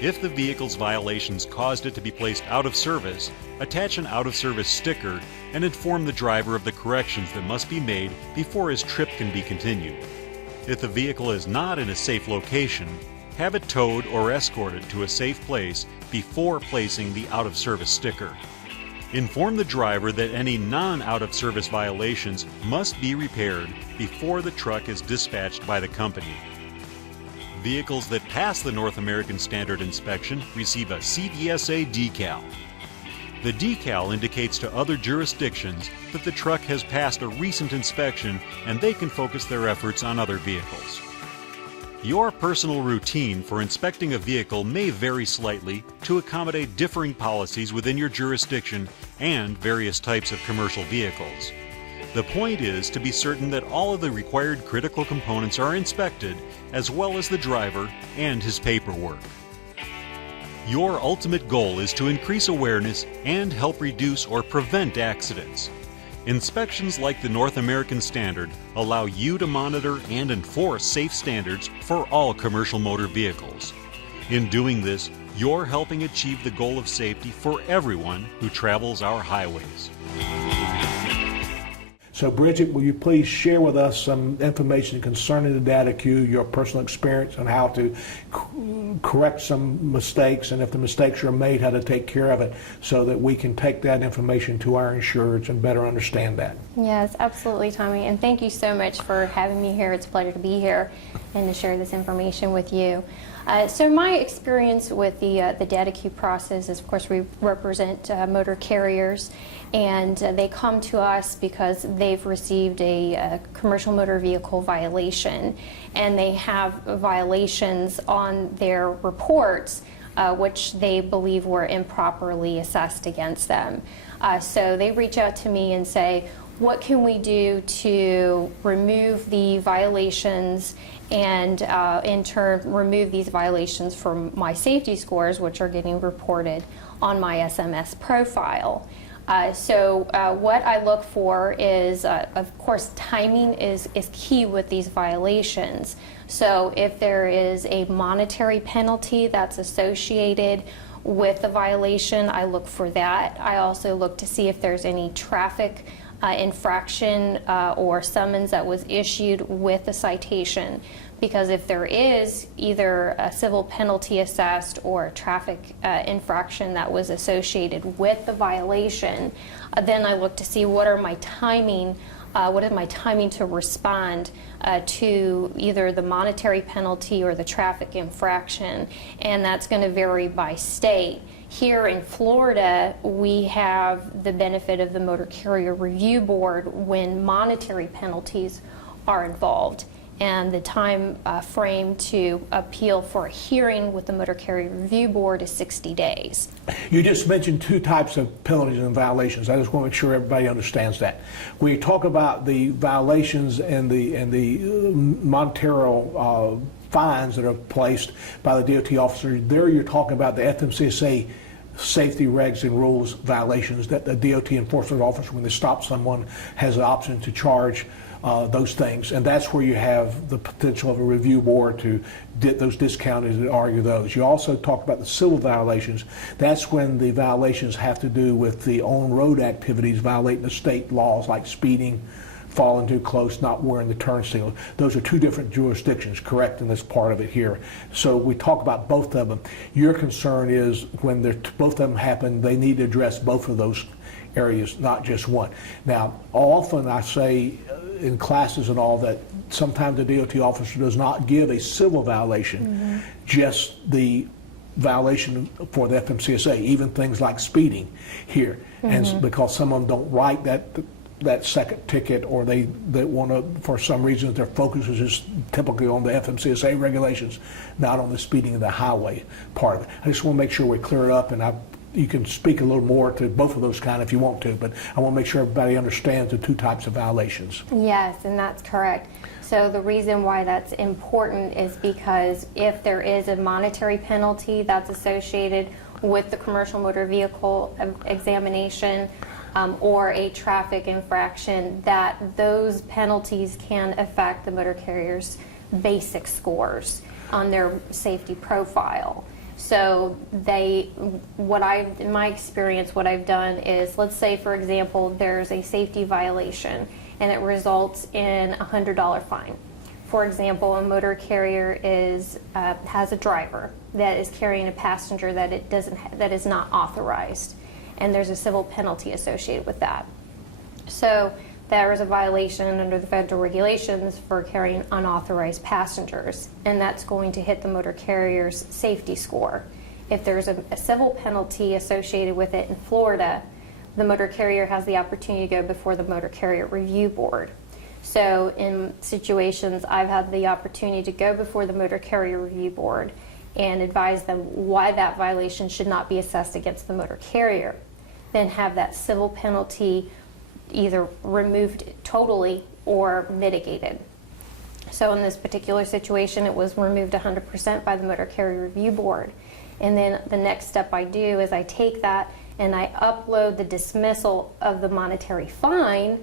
If the vehicle's violations caused it to be placed out of service, attach an out-of-service sticker and inform the driver of the corrections that must be made before his trip can be continued. If the vehicle is not in a safe location, have it towed or escorted to a safe place before placing the out-of-service sticker. Inform the driver that any non-out-of-service violations must be repaired before the truck is dispatched by the company. Vehicles that pass the North American Standard inspection receive a CDSA decal. The decal indicates to other jurisdictions that the truck has passed a recent inspection and they can focus their efforts on other vehicles. Your personal routine for inspecting a vehicle may vary slightly to accommodate differing policies within your jurisdiction and various types of commercial vehicles. The point is to be certain that all of the required critical components are inspected, as well as the driver and his paperwork. Your ultimate goal is to increase awareness and help reduce or prevent accidents. Inspections like the North American Standard allow you to monitor and enforce safe standards for all commercial motor vehicles. In doing this, you're helping achieve the goal of safety for everyone who travels our highways. So Bridgette, will you please share with us some information concerning the data queue, your personal experience on how to correct some mistakes, and if the mistakes are made, how to take care of it, so that we can take that information to our insureds and better understand that? Yes, absolutely, Tommy. And thank you so much for having me here. It's a pleasure to be here and to share this information with you. So my experience with the data queue process is, of course, we represent motor carriers, and they come to us because they've received a commercial motor vehicle violation, and they have violations on their reports which they believe were improperly assessed against them. So they reach out to me and say, what can we do to remove the violations and in turn remove these violations from my safety scores, which are getting reported on my SMS profile. So what I look for is, of course, timing is key with these violations. So if there is a monetary penalty that's associated with the violation, I look for that. I also look to see if there's any traffic infraction or summons that was issued with the citation. Because if there is either a civil penalty assessed or a traffic infraction that was associated with the violation, then I look to see what is my timing to respond to either the monetary penalty or the traffic infraction, and that's going to vary by state. Here in Florida, we have the benefit of the Motor Carrier Review Board when monetary penalties are involved. And the time frame to appeal for a hearing with the Motor Carrier Review Board is 60 days. You just mentioned two types of penalties and violations. I just want to make sure everybody understands that. When you talk about the violations and the monetary fines that are placed by the DOT officer, there you're talking about the FMCSA safety regs and rules violations that the DOT enforcement officer, when they stop someone, has the option to charge those things, and that's where you have the potential of a review board to get those discounted and argue those. You also talk about the civil violations. That's when the violations have to do with the on-road activities violating the state laws, like speeding, falling too close, not wearing the turn signal. Those are two different jurisdictions, correct, in this part of it here. So we talk about both of them. Your concern is when both of them happen, they need to address both of those areas, not just one. Now, often I say in classes and all that sometimes the DOT officer does not give a civil violation, just the violation for the FMCSA, even things like speeding here. And because some of them don't write that second ticket, or they want to, for some reason, their focus is just typically on the FMCSA regulations, not on the speeding of the highway part of it. I just want to make sure we clear it up, and you can speak a little more to both of those kind if you want to, but I want to make sure everybody understands the two types of violations. Yes, and that's correct. So the reason why that's important is because if there is a monetary penalty that's associated with the commercial motor vehicle examination or a traffic infraction, that those penalties can affect the motor carrier's basic scores on their safety profile. So in my experience, what I've done is, let's say, for example, there's a safety violation and it results in a $100 fine. For example, a motor carrier has a driver that is carrying a passenger that is not authorized. and there's a civil penalty associated with that. So there is a violation under the federal regulations for carrying unauthorized passengers, and that's going to hit the motor carrier's safety score. If there's a civil penalty associated with it in Florida, the motor carrier has the opportunity to go before the Motor Carrier Review Board. So in situations, I've had the opportunity to go before the Motor Carrier Review Board and advise them why that violation should not be assessed against the motor carrier, then have that civil penalty either removed totally or mitigated. So in this particular situation, it was removed 100% by the Motor Carrier Review Board. And then the next step I do is I take that and I upload the dismissal of the monetary fine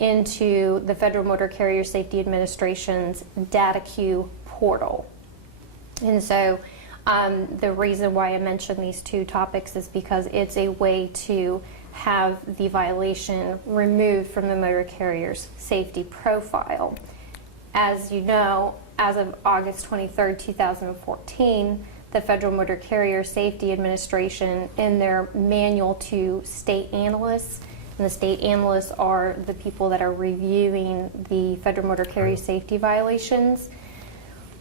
into the Federal Motor Carrier Safety Administration's data queue portal. And so the reason why I mention these two topics is because it's a way to have the violation removed from the motor carrier's safety profile. As you know, as of August 23rd, 2014, the Federal Motor Carrier Safety Administration, in their manual to state analysts, and the state analysts are the people that are reviewing the Federal Motor Carrier safety violations,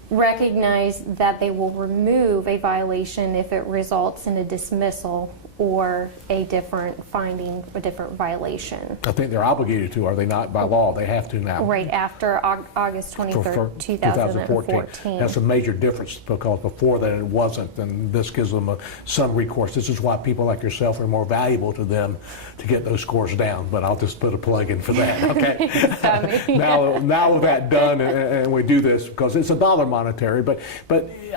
recognize that they will remove a violation if it results in a dismissal or a different finding, a different violation. I think they're obligated to, are they not, by law? They have to now. Right after August 23rd, 2014. That's a major difference, because before that it wasn't, and this gives them some recourse. This is why people like yourself are more valuable to them to get those scores down, but I'll just put a plug in for that, okay? Now with that done, and we do this, because it's a dollar monetary, but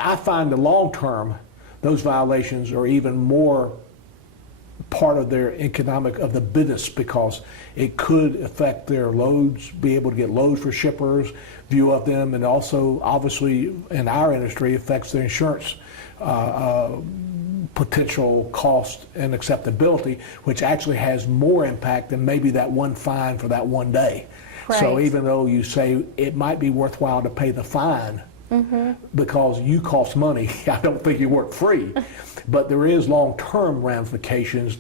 I find the long term, those violations are even more part of their economic of the business, because it could affect their loads, be able to get loads for shippers, view of them, and also obviously in our industry affects their insurance potential cost and acceptability, which actually has more impact than maybe that one fine for that one day. Right. So even though you say it might be worthwhile to pay the fine, because you cost money, I don't think you work free. But there is long-term ramifications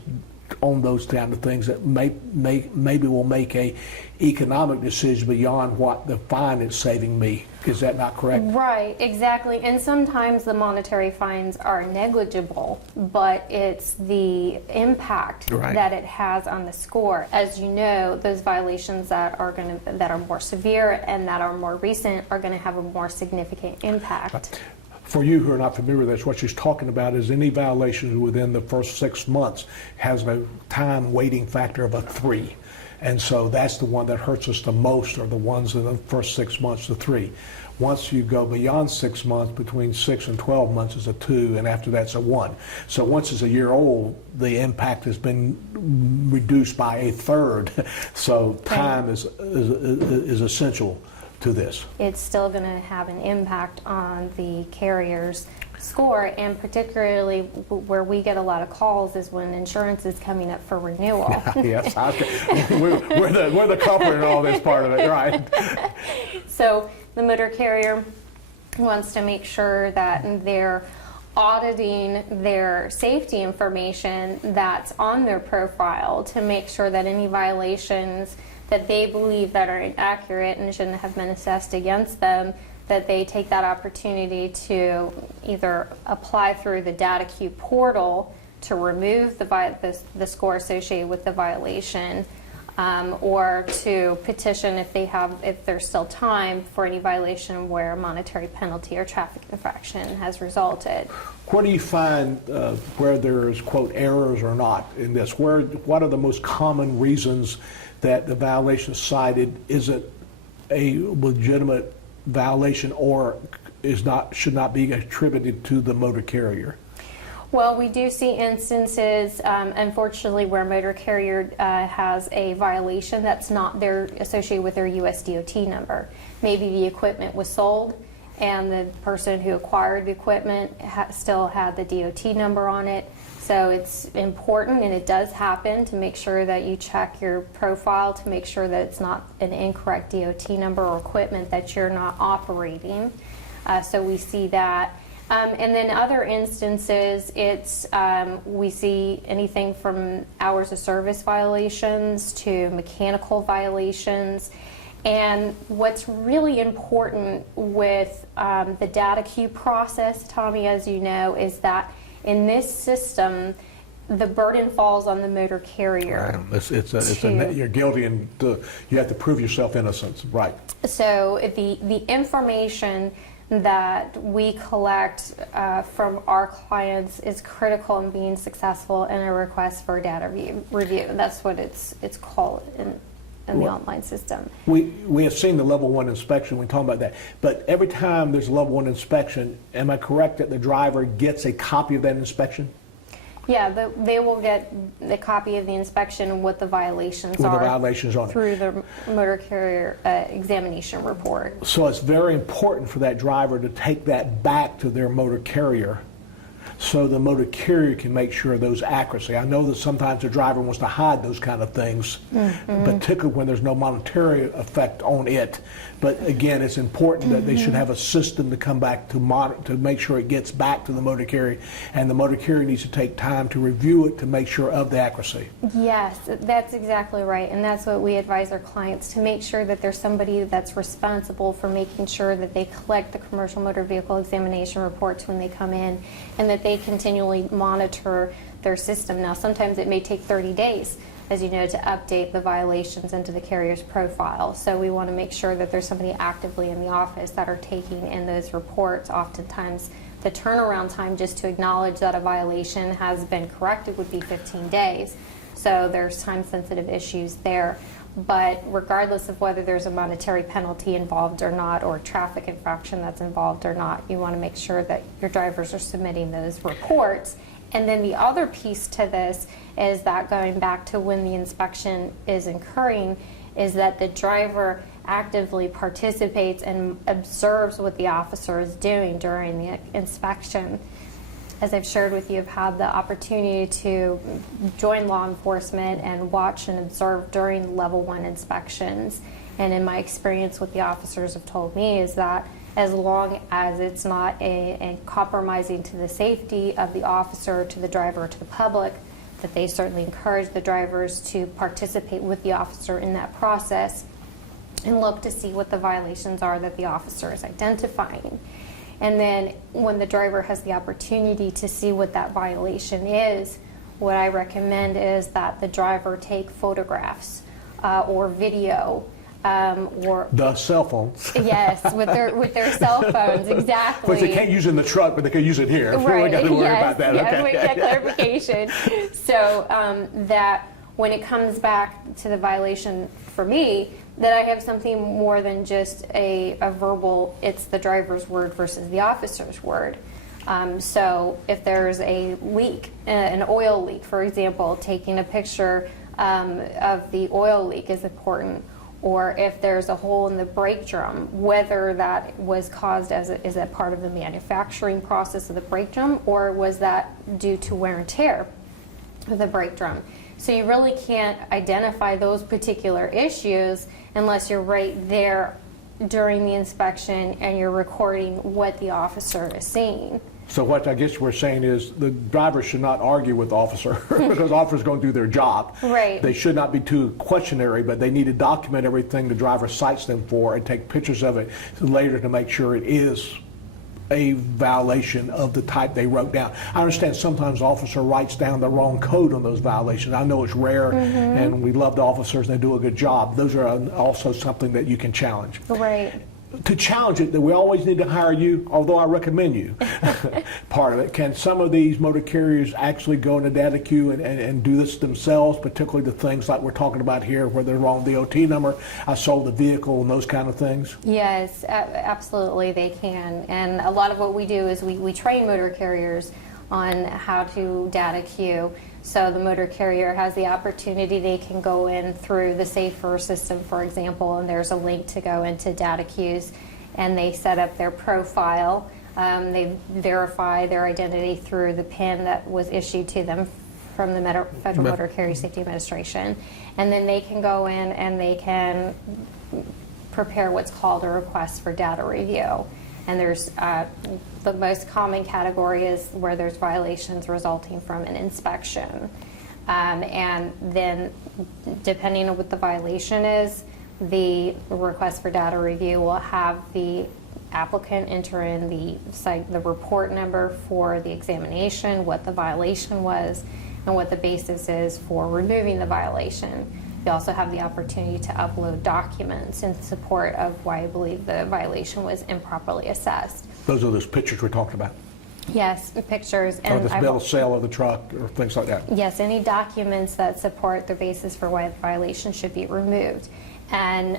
on those kind of things that maybe will make a economic decision beyond what the fine is saving me. Is that not correct? Right, exactly. And sometimes the monetary fines are negligible, but it's the impact that it has on the score. As you know, those violations that are more severe and that are more recent are going to have a more significant impact. For you who are not familiar with this, what she's talking about is any violations within the first 6 months has a time waiting factor of a 3. And so that's the one that hurts us the most, are the ones in the first 6 months, the 3. Once you go beyond 6 months, between 6 and 12 months is a 2, and after that's a 1. So once it's a year old, the impact has been reduced by a third. So time is essential to this. It's still going to have an impact on the carrier's score, and particularly where we get a lot of calls is when insurance is coming up for renewal. Yes, we're the culprit in all this part of it, right? So the motor carrier wants to make sure that they're auditing their safety information that's on their profile to make sure that any violations that they believe that are inaccurate and shouldn't have been assessed against them, that they take that opportunity to either apply through the data queue portal to remove the score associated with the violation, or to petition if there's still time for any violation where a monetary penalty or traffic infraction has resulted. Where do you find where there's, quote, errors or not in this? What are the most common reasons that the violation cited isn't a legitimate violation or should not be attributed to the motor carrier? Well, we do see instances, unfortunately, where a motor carrier has a violation that's not associated with their US DOT number. Maybe the equipment was sold and the person who acquired the equipment still had the DOT number on it. So it's important, and it does happen, to make sure that you check your profile to make sure that it's not an incorrect DOT number or equipment that you're not operating. So we see that. And then other instances, it's we see anything from hours of service violations to mechanical violations. And what's really important with the data queue process, Tommy, as you know, is that in this system, the burden falls on the motor carrier. Right. You're guilty and you have to prove yourself innocence, right? So the information that we collect from our clients is critical in being successful in a request for data review. That's what it's called in the online system. We have seen the level 1 inspection, we talk about that, but every time there's a level 1 inspection, am I correct that the driver gets a copy of that inspection? Yeah, they will get the copy of the inspection and what the violations are. With the violations on it. Through the motor carrier examination report. So it's very important for that driver to take that back to their motor carrier so the motor carrier can make sure of those accuracy. I know that sometimes the driver wants to hide those kind of things, particularly when there's no monetary effect on it. But again, it's important that they should have a system to come back to make sure it gets back to the motor carrier, and the motor carrier needs to take time to review it to make sure of the accuracy. Yes, that's exactly right, and that's what we advise our clients, to make sure that there's somebody that's responsible for making sure that they collect the commercial motor vehicle examination reports when they come in, and that they continually monitor their system. Now, sometimes it may take 30 days, as you know, to update the violations into the carrier's profile. So we want to make sure that there's somebody actively in the office that are taking in those reports. Oftentimes, the turnaround time just to acknowledge that a violation has been corrected would be 15 days. So there's time-sensitive issues there. But regardless of whether there's a monetary penalty involved or not, or traffic infraction that's involved or not, you want to make sure that your drivers are submitting those reports. And then the other piece to this is that, going back to when the inspection is occurring, is that the driver actively participates and observes what the officer is doing during the inspection. As I've shared with you, I've had the opportunity to join law enforcement and watch and observe during level 1 inspections. And in my experience, what the officers have told me is that as long as it's not a compromising to the safety of the officer, to the driver, or to the public, that they certainly encourage the drivers to participate with the officer in that process and look to see what the violations are that the officer is identifying. And then when the driver has the opportunity to see what that violation is, what I recommend is that the driver take photographs or video or the cell phones. Yes, with their cell phones, exactly. Which they can't use in the truck, but they can use it here. Right. We got to worry about that. Yeah, Okay. we get clarification. So that when it comes back to the violation for me, that I have something more than just a verbal, it's the driver's word versus the officer's word. So if there's a leak, an oil leak, for example, taking a picture of the oil leak is important. Or if there's a hole in the brake drum, whether that was caused is that part of the manufacturing process of the brake drum, or was that due to wear and tear of the brake drum. So you really can't identify those particular issues unless you're right there during the inspection and you're recording what the officer is seeing. So what I guess we're saying is the driver should not argue with the officer because the officer's going to do their job. Right. They should not be too questionary, but they need to document everything the driver cites them for and take pictures of it later to make sure it is a violation of the type they wrote down. I understand sometimes the officer writes down the wrong code on those violations. I know it's rare, and we love the officers, and they do a good job. Those are also something that you can challenge. Right. To challenge it, that we always need to hire you, although I recommend you, part of it. Can some of these motor carriers actually go into data queue and do this themselves, particularly the things like we're talking about here where they're wrong DOT number, I sold the vehicle, and those kind of things? Yes, absolutely they can. And a lot of what we do is we train motor carriers on how to data queue. So the motor carrier has the opportunity, they can go in through the Safer system, for example, and there's a link to go into data queues, and they set up their profile. They verify their identity through the PIN that was issued to them from the Federal Motor Carrier Safety Administration. And then they can go in and they can prepare what's called a request for data review. And there's the most common category is where there's violations resulting from an inspection. And then depending on what the violation is, the request for data review will have the applicant enter in the report number for the examination, what the violation was, and what the basis is for removing the violation. You also have the opportunity to upload documents in support of why I believe the violation was improperly assessed. Those are those pictures we talked about. Yes, pictures. Or the bill of sale of the truck or things like that. Yes, any documents that support the basis for why the violation should be removed. And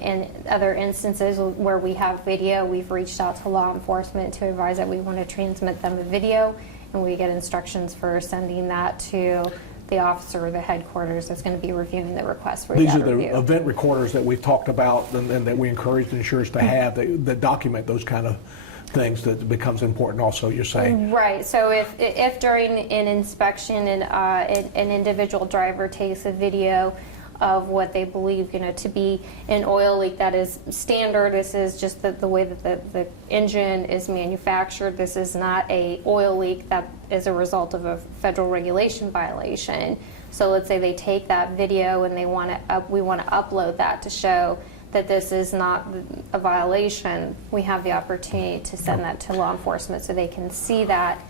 in other instances where we have video, we've reached out to law enforcement to advise that we want to transmit them a video, and we get instructions for sending that to the officer or the headquarters that's going to be reviewing the request for These data are the review. event recorders that we've talked about and that we encourage the insurers to have that document those kind of things that becomes important also, you're saying. Right. So if during an inspection an individual driver takes a video of what they believe, to be an oil leak that is standard. This is just the way that the engine is manufactured. This is not a oil leak that is a result of a federal regulation violation. So let's say they take that video and we want to upload that to show that this is not a violation. We have the opportunity to send that to law enforcement so they can see that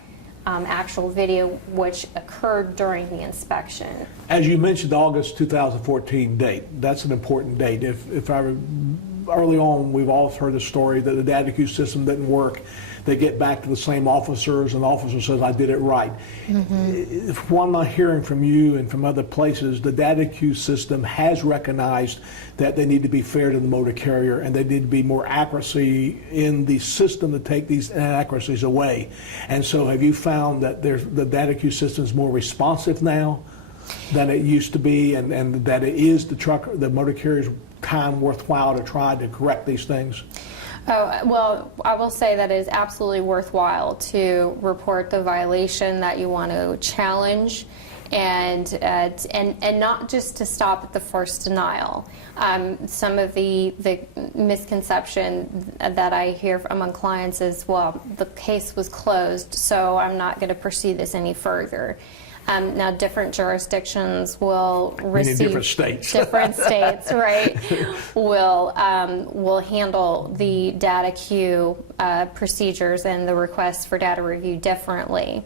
actual video which occurred during the inspection. As you mentioned, the August 2014 date, that's an important date. If early on, we've all heard the story that the data queue system didn't work. They get back to the same officers, and the officer says, I did it right. If what I'm not hearing from you and from other places, the data queue system has recognized that they need to be fair to the motor carrier, and they need to be more accuracy in the system to take these inaccuracies away. And so have you found that the data queue system is more responsive now than it used to be, and that it is the motor carrier's time worthwhile to try to correct these things? Oh, well, I will say that it is absolutely worthwhile to report the violation that you want to challenge, and not just to stop at the first denial. Some of the misconception that I hear among clients is, well, the case was closed, so I'm not going to pursue this any further. Now, different jurisdictions will receive different states. Different states, right? Will handle the data queue procedures and the requests for data review differently.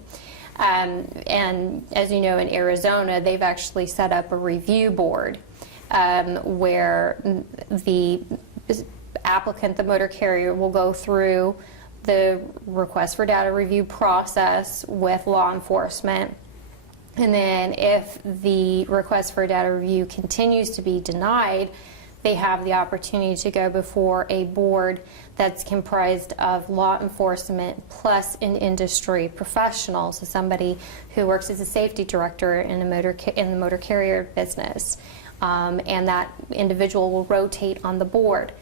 And as you know, in Arizona, they've actually set up a review board where the applicant, the motor carrier, will go through the request for data review process with law enforcement. And then if the request for data review continues to be denied, they have the opportunity to go before a board that's comprised of law enforcement plus an industry professional, so somebody who works as a safety director in the motor carrier business, and that individual will rotate on the board.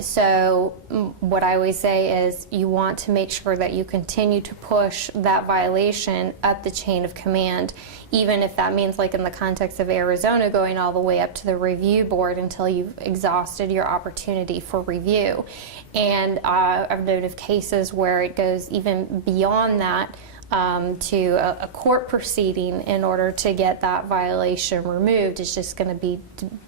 So what I always say is you want to make sure that you continue to push that violation up the chain of command, even if that means, like in the context of Arizona, going all the way up to the review board until you've exhausted your opportunity for review. And I've known of cases where it goes even beyond that to a court proceeding in order to get that violation removed. It's just going to be,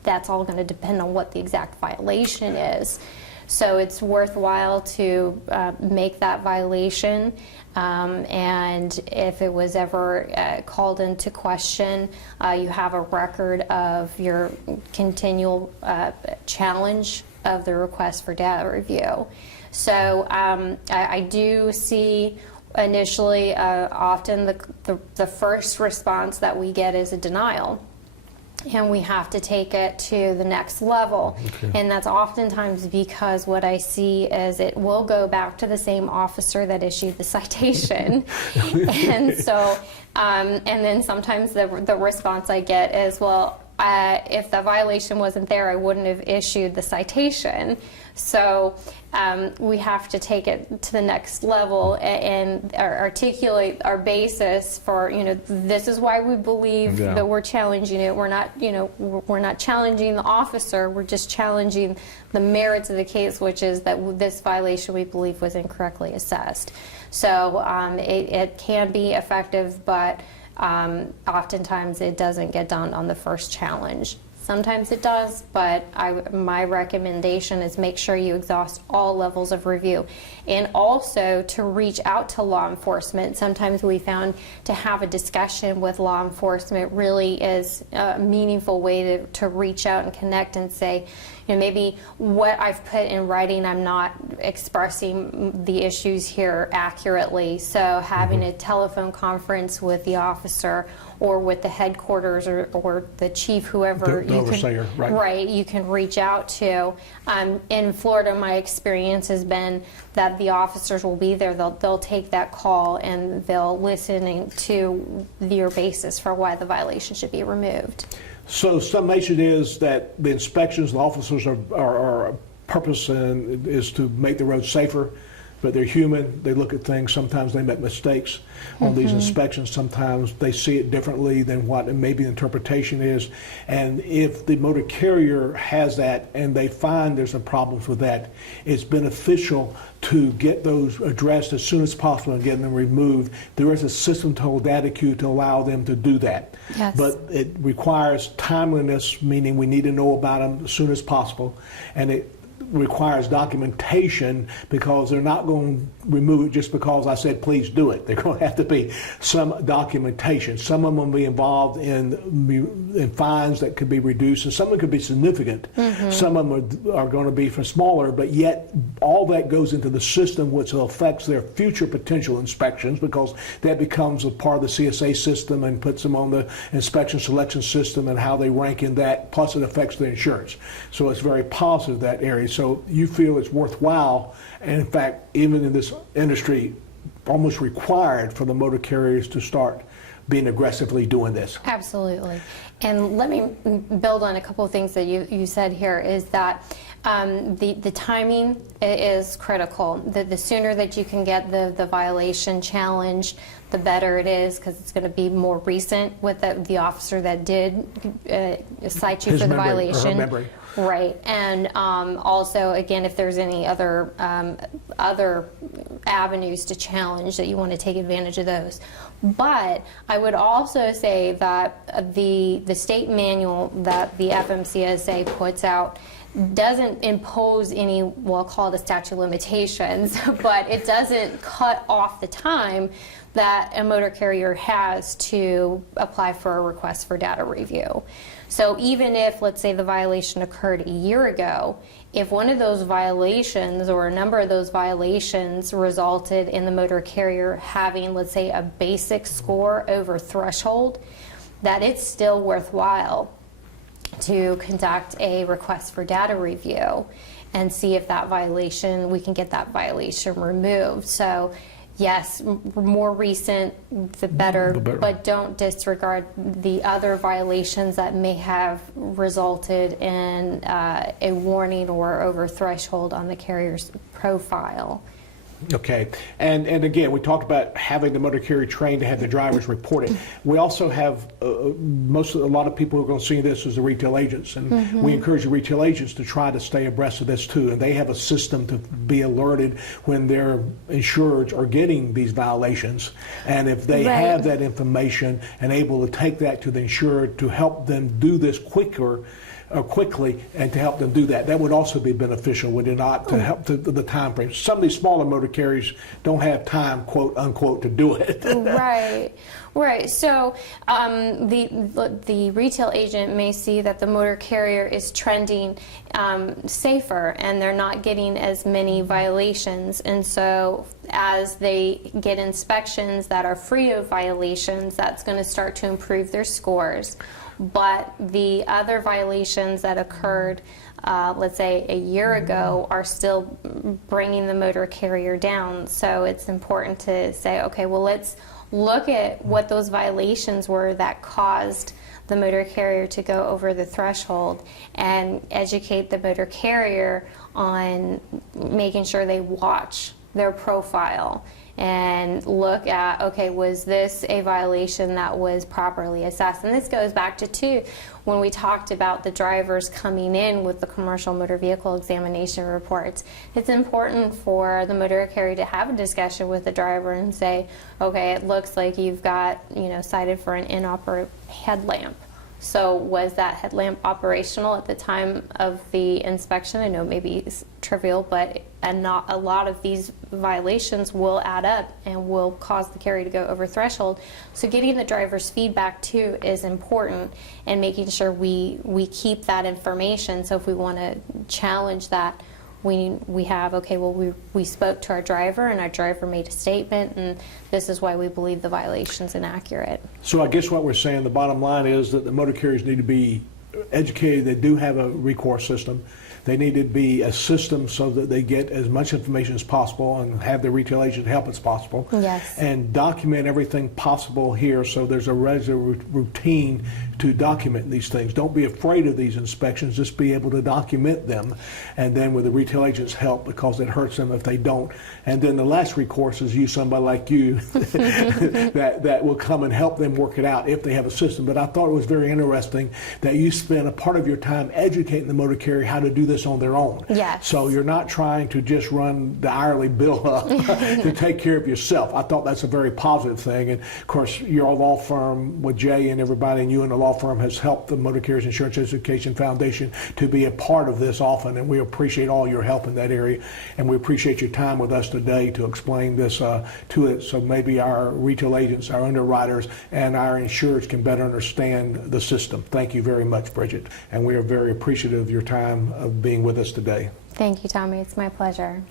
that's all going to depend on what the exact violation is. So it's worthwhile to make that violation, and if it was ever called into question, you have a record of your continual challenge of the request for data review. So I do see initially, often the first response that we get is a denial, and we have to take it to the next level. Okay. And that's oftentimes because what I see is it will go back to the same officer that issued the citation. And so, and then sometimes the response I get is, well, if the violation wasn't there, I wouldn't have issued the citation. So we have to take it to the next level and articulate our basis for, this is why we believe that we're challenging it. We're not, we're not challenging the officer. We're just challenging the merits of the case, which is that this violation we believe was incorrectly assessed. So it can be effective, but oftentimes it doesn't get done on the first challenge. Sometimes it does, but my recommendation is make sure you exhaust all levels of review. And also to reach out to law enforcement. Sometimes we found to have a discussion with law enforcement really is a meaningful way to reach out and connect and say, maybe what I've put in writing, I'm not expressing the issues here accurately. So having a telephone conference with the officer or with the headquarters or the chief, whoever the overseer, right, you can reach out to. In Florida, my experience has been that the officers will be there. They'll take that call and they'll listen to your basis for why the violation should be removed. So summation is that the inspections, the officers are purpose is to make the road safer, but they're human. They look at things. Sometimes they make mistakes on these inspections. Sometimes they see it differently than what maybe the interpretation is. And if the motor carrier has that and they find there's some problems with that, it's beneficial to get those addressed as soon as possible and get them removed. There is a system called data queue to allow them to do that. Yes. But it requires timeliness, meaning we need to know about them as soon as possible. And it requires documentation, because they're not going to remove it just because I said please do it. They're going to have to be some documentation. Some of them will be involved in fines that could be reduced, and some of them could be significant. Some of them are going to be for smaller, but yet all that goes into the system, which affects their future potential inspections, because that becomes a part of the CSA system and puts them on the inspection selection system and how they rank in that, plus it affects their insurance. So it's very positive, that area. So you feel it's worthwhile, and in fact, even in this industry, almost required for the motor carriers to start being aggressively doing this. Absolutely. And let me build on a couple of things that you said here, is that the timing is critical. The sooner that you can get the violation challenged, the better it is, because it's going to be more recent with the officer that did cite you for the violation. Or her memory. Right, and also, again, if there's any other avenues to challenge that you want to take advantage of those. But I would also say that the state manual that the FMCSA puts out doesn't impose any, well, I'll call it a statute of limitations, but it doesn't cut off the time that a motor carrier has to apply for a request for data review. So even if, let's say, the violation occurred a year ago, if one of those violations or a number of those violations resulted in the motor carrier having, let's say, a basic score over threshold, that it's still worthwhile to conduct a request for data review and see if that violation, we can get that violation removed. So yes, more recent, the better, but don't disregard the other violations that may have resulted in a warning or over threshold on the carrier's profile. Okay, and again, we talked about having the motor carrier trained to have the drivers report it. We also have a lot of people who are going to see this as the retail agents, and we encourage the retail agents to try to stay abreast of this too. And they have a system to be alerted when their insureds are getting these violations, and if they have that information and able to take that to the insured to help them do this quickly and to help them do that. That would also be beneficial, would it not, to help the time frame. Some of these smaller motor carriers don't have time, quote unquote, to do it. Right. So the retail agent may see that the motor carrier is trending safer and they're not getting as many violations. And so as they get inspections that are free of violations, that's going to start to improve their scores. But the other violations that occurred, let's say a year ago, are still bringing the motor carrier down. So it's important to say, okay, well, let's look at what those violations were that caused the motor carrier to go over the threshold, and educate the motor carrier on making sure they watch their profile and look at, okay, was this a violation that was properly assessed? And this goes back to, too, when we talked about the drivers coming in with the commercial motor vehicle examination reports. It's important for the motor carrier to have a discussion with the driver and say, okay, it looks like you've got, cited for an inoperable headlamp. So was that headlamp operational at the time of the inspection? I know maybe it's trivial, but a lot of these violations will add up and will cause the carrier to go over threshold. So getting the driver's feedback too is important, and making sure we keep that information. So if we want to challenge that, we have, okay, well, we spoke to our driver, and our driver made a statement, and this is why we believe the violation's inaccurate. So I guess what we're saying, the bottom line is that the motor carriers need to be educated. They do have a recourse system. They need to be a system so that they get as much information as possible and have their retail agent help as possible. Yes. And document everything possible here, so there's a regular routine to document these things. Don't be afraid of these inspections, just be able to document them, and then with the retail agent's help, because it hurts them if they don't. And then the last recourse is use somebody like you that will come and help them work it out if they have a system. But I thought it was very interesting that you spent a part of your time educating the motor carrier how to do this on their own. Yes. So you're not trying to just run the hourly bill up to take care of yourself. I thought that's a very positive thing. And of course, your law firm with Jay and everybody, and you and the law firm has helped the Motor Carriers Insurance Education Foundation to be a part of this often, and we appreciate all your help in that area. And we appreciate your time with us today to explain this to it, so maybe our retail agents, our underwriters, and our insurers can better understand the system. Thank you very much, Bridgette. And we are very appreciative of your time of being with us today. Thank you, Tommy. It's my pleasure.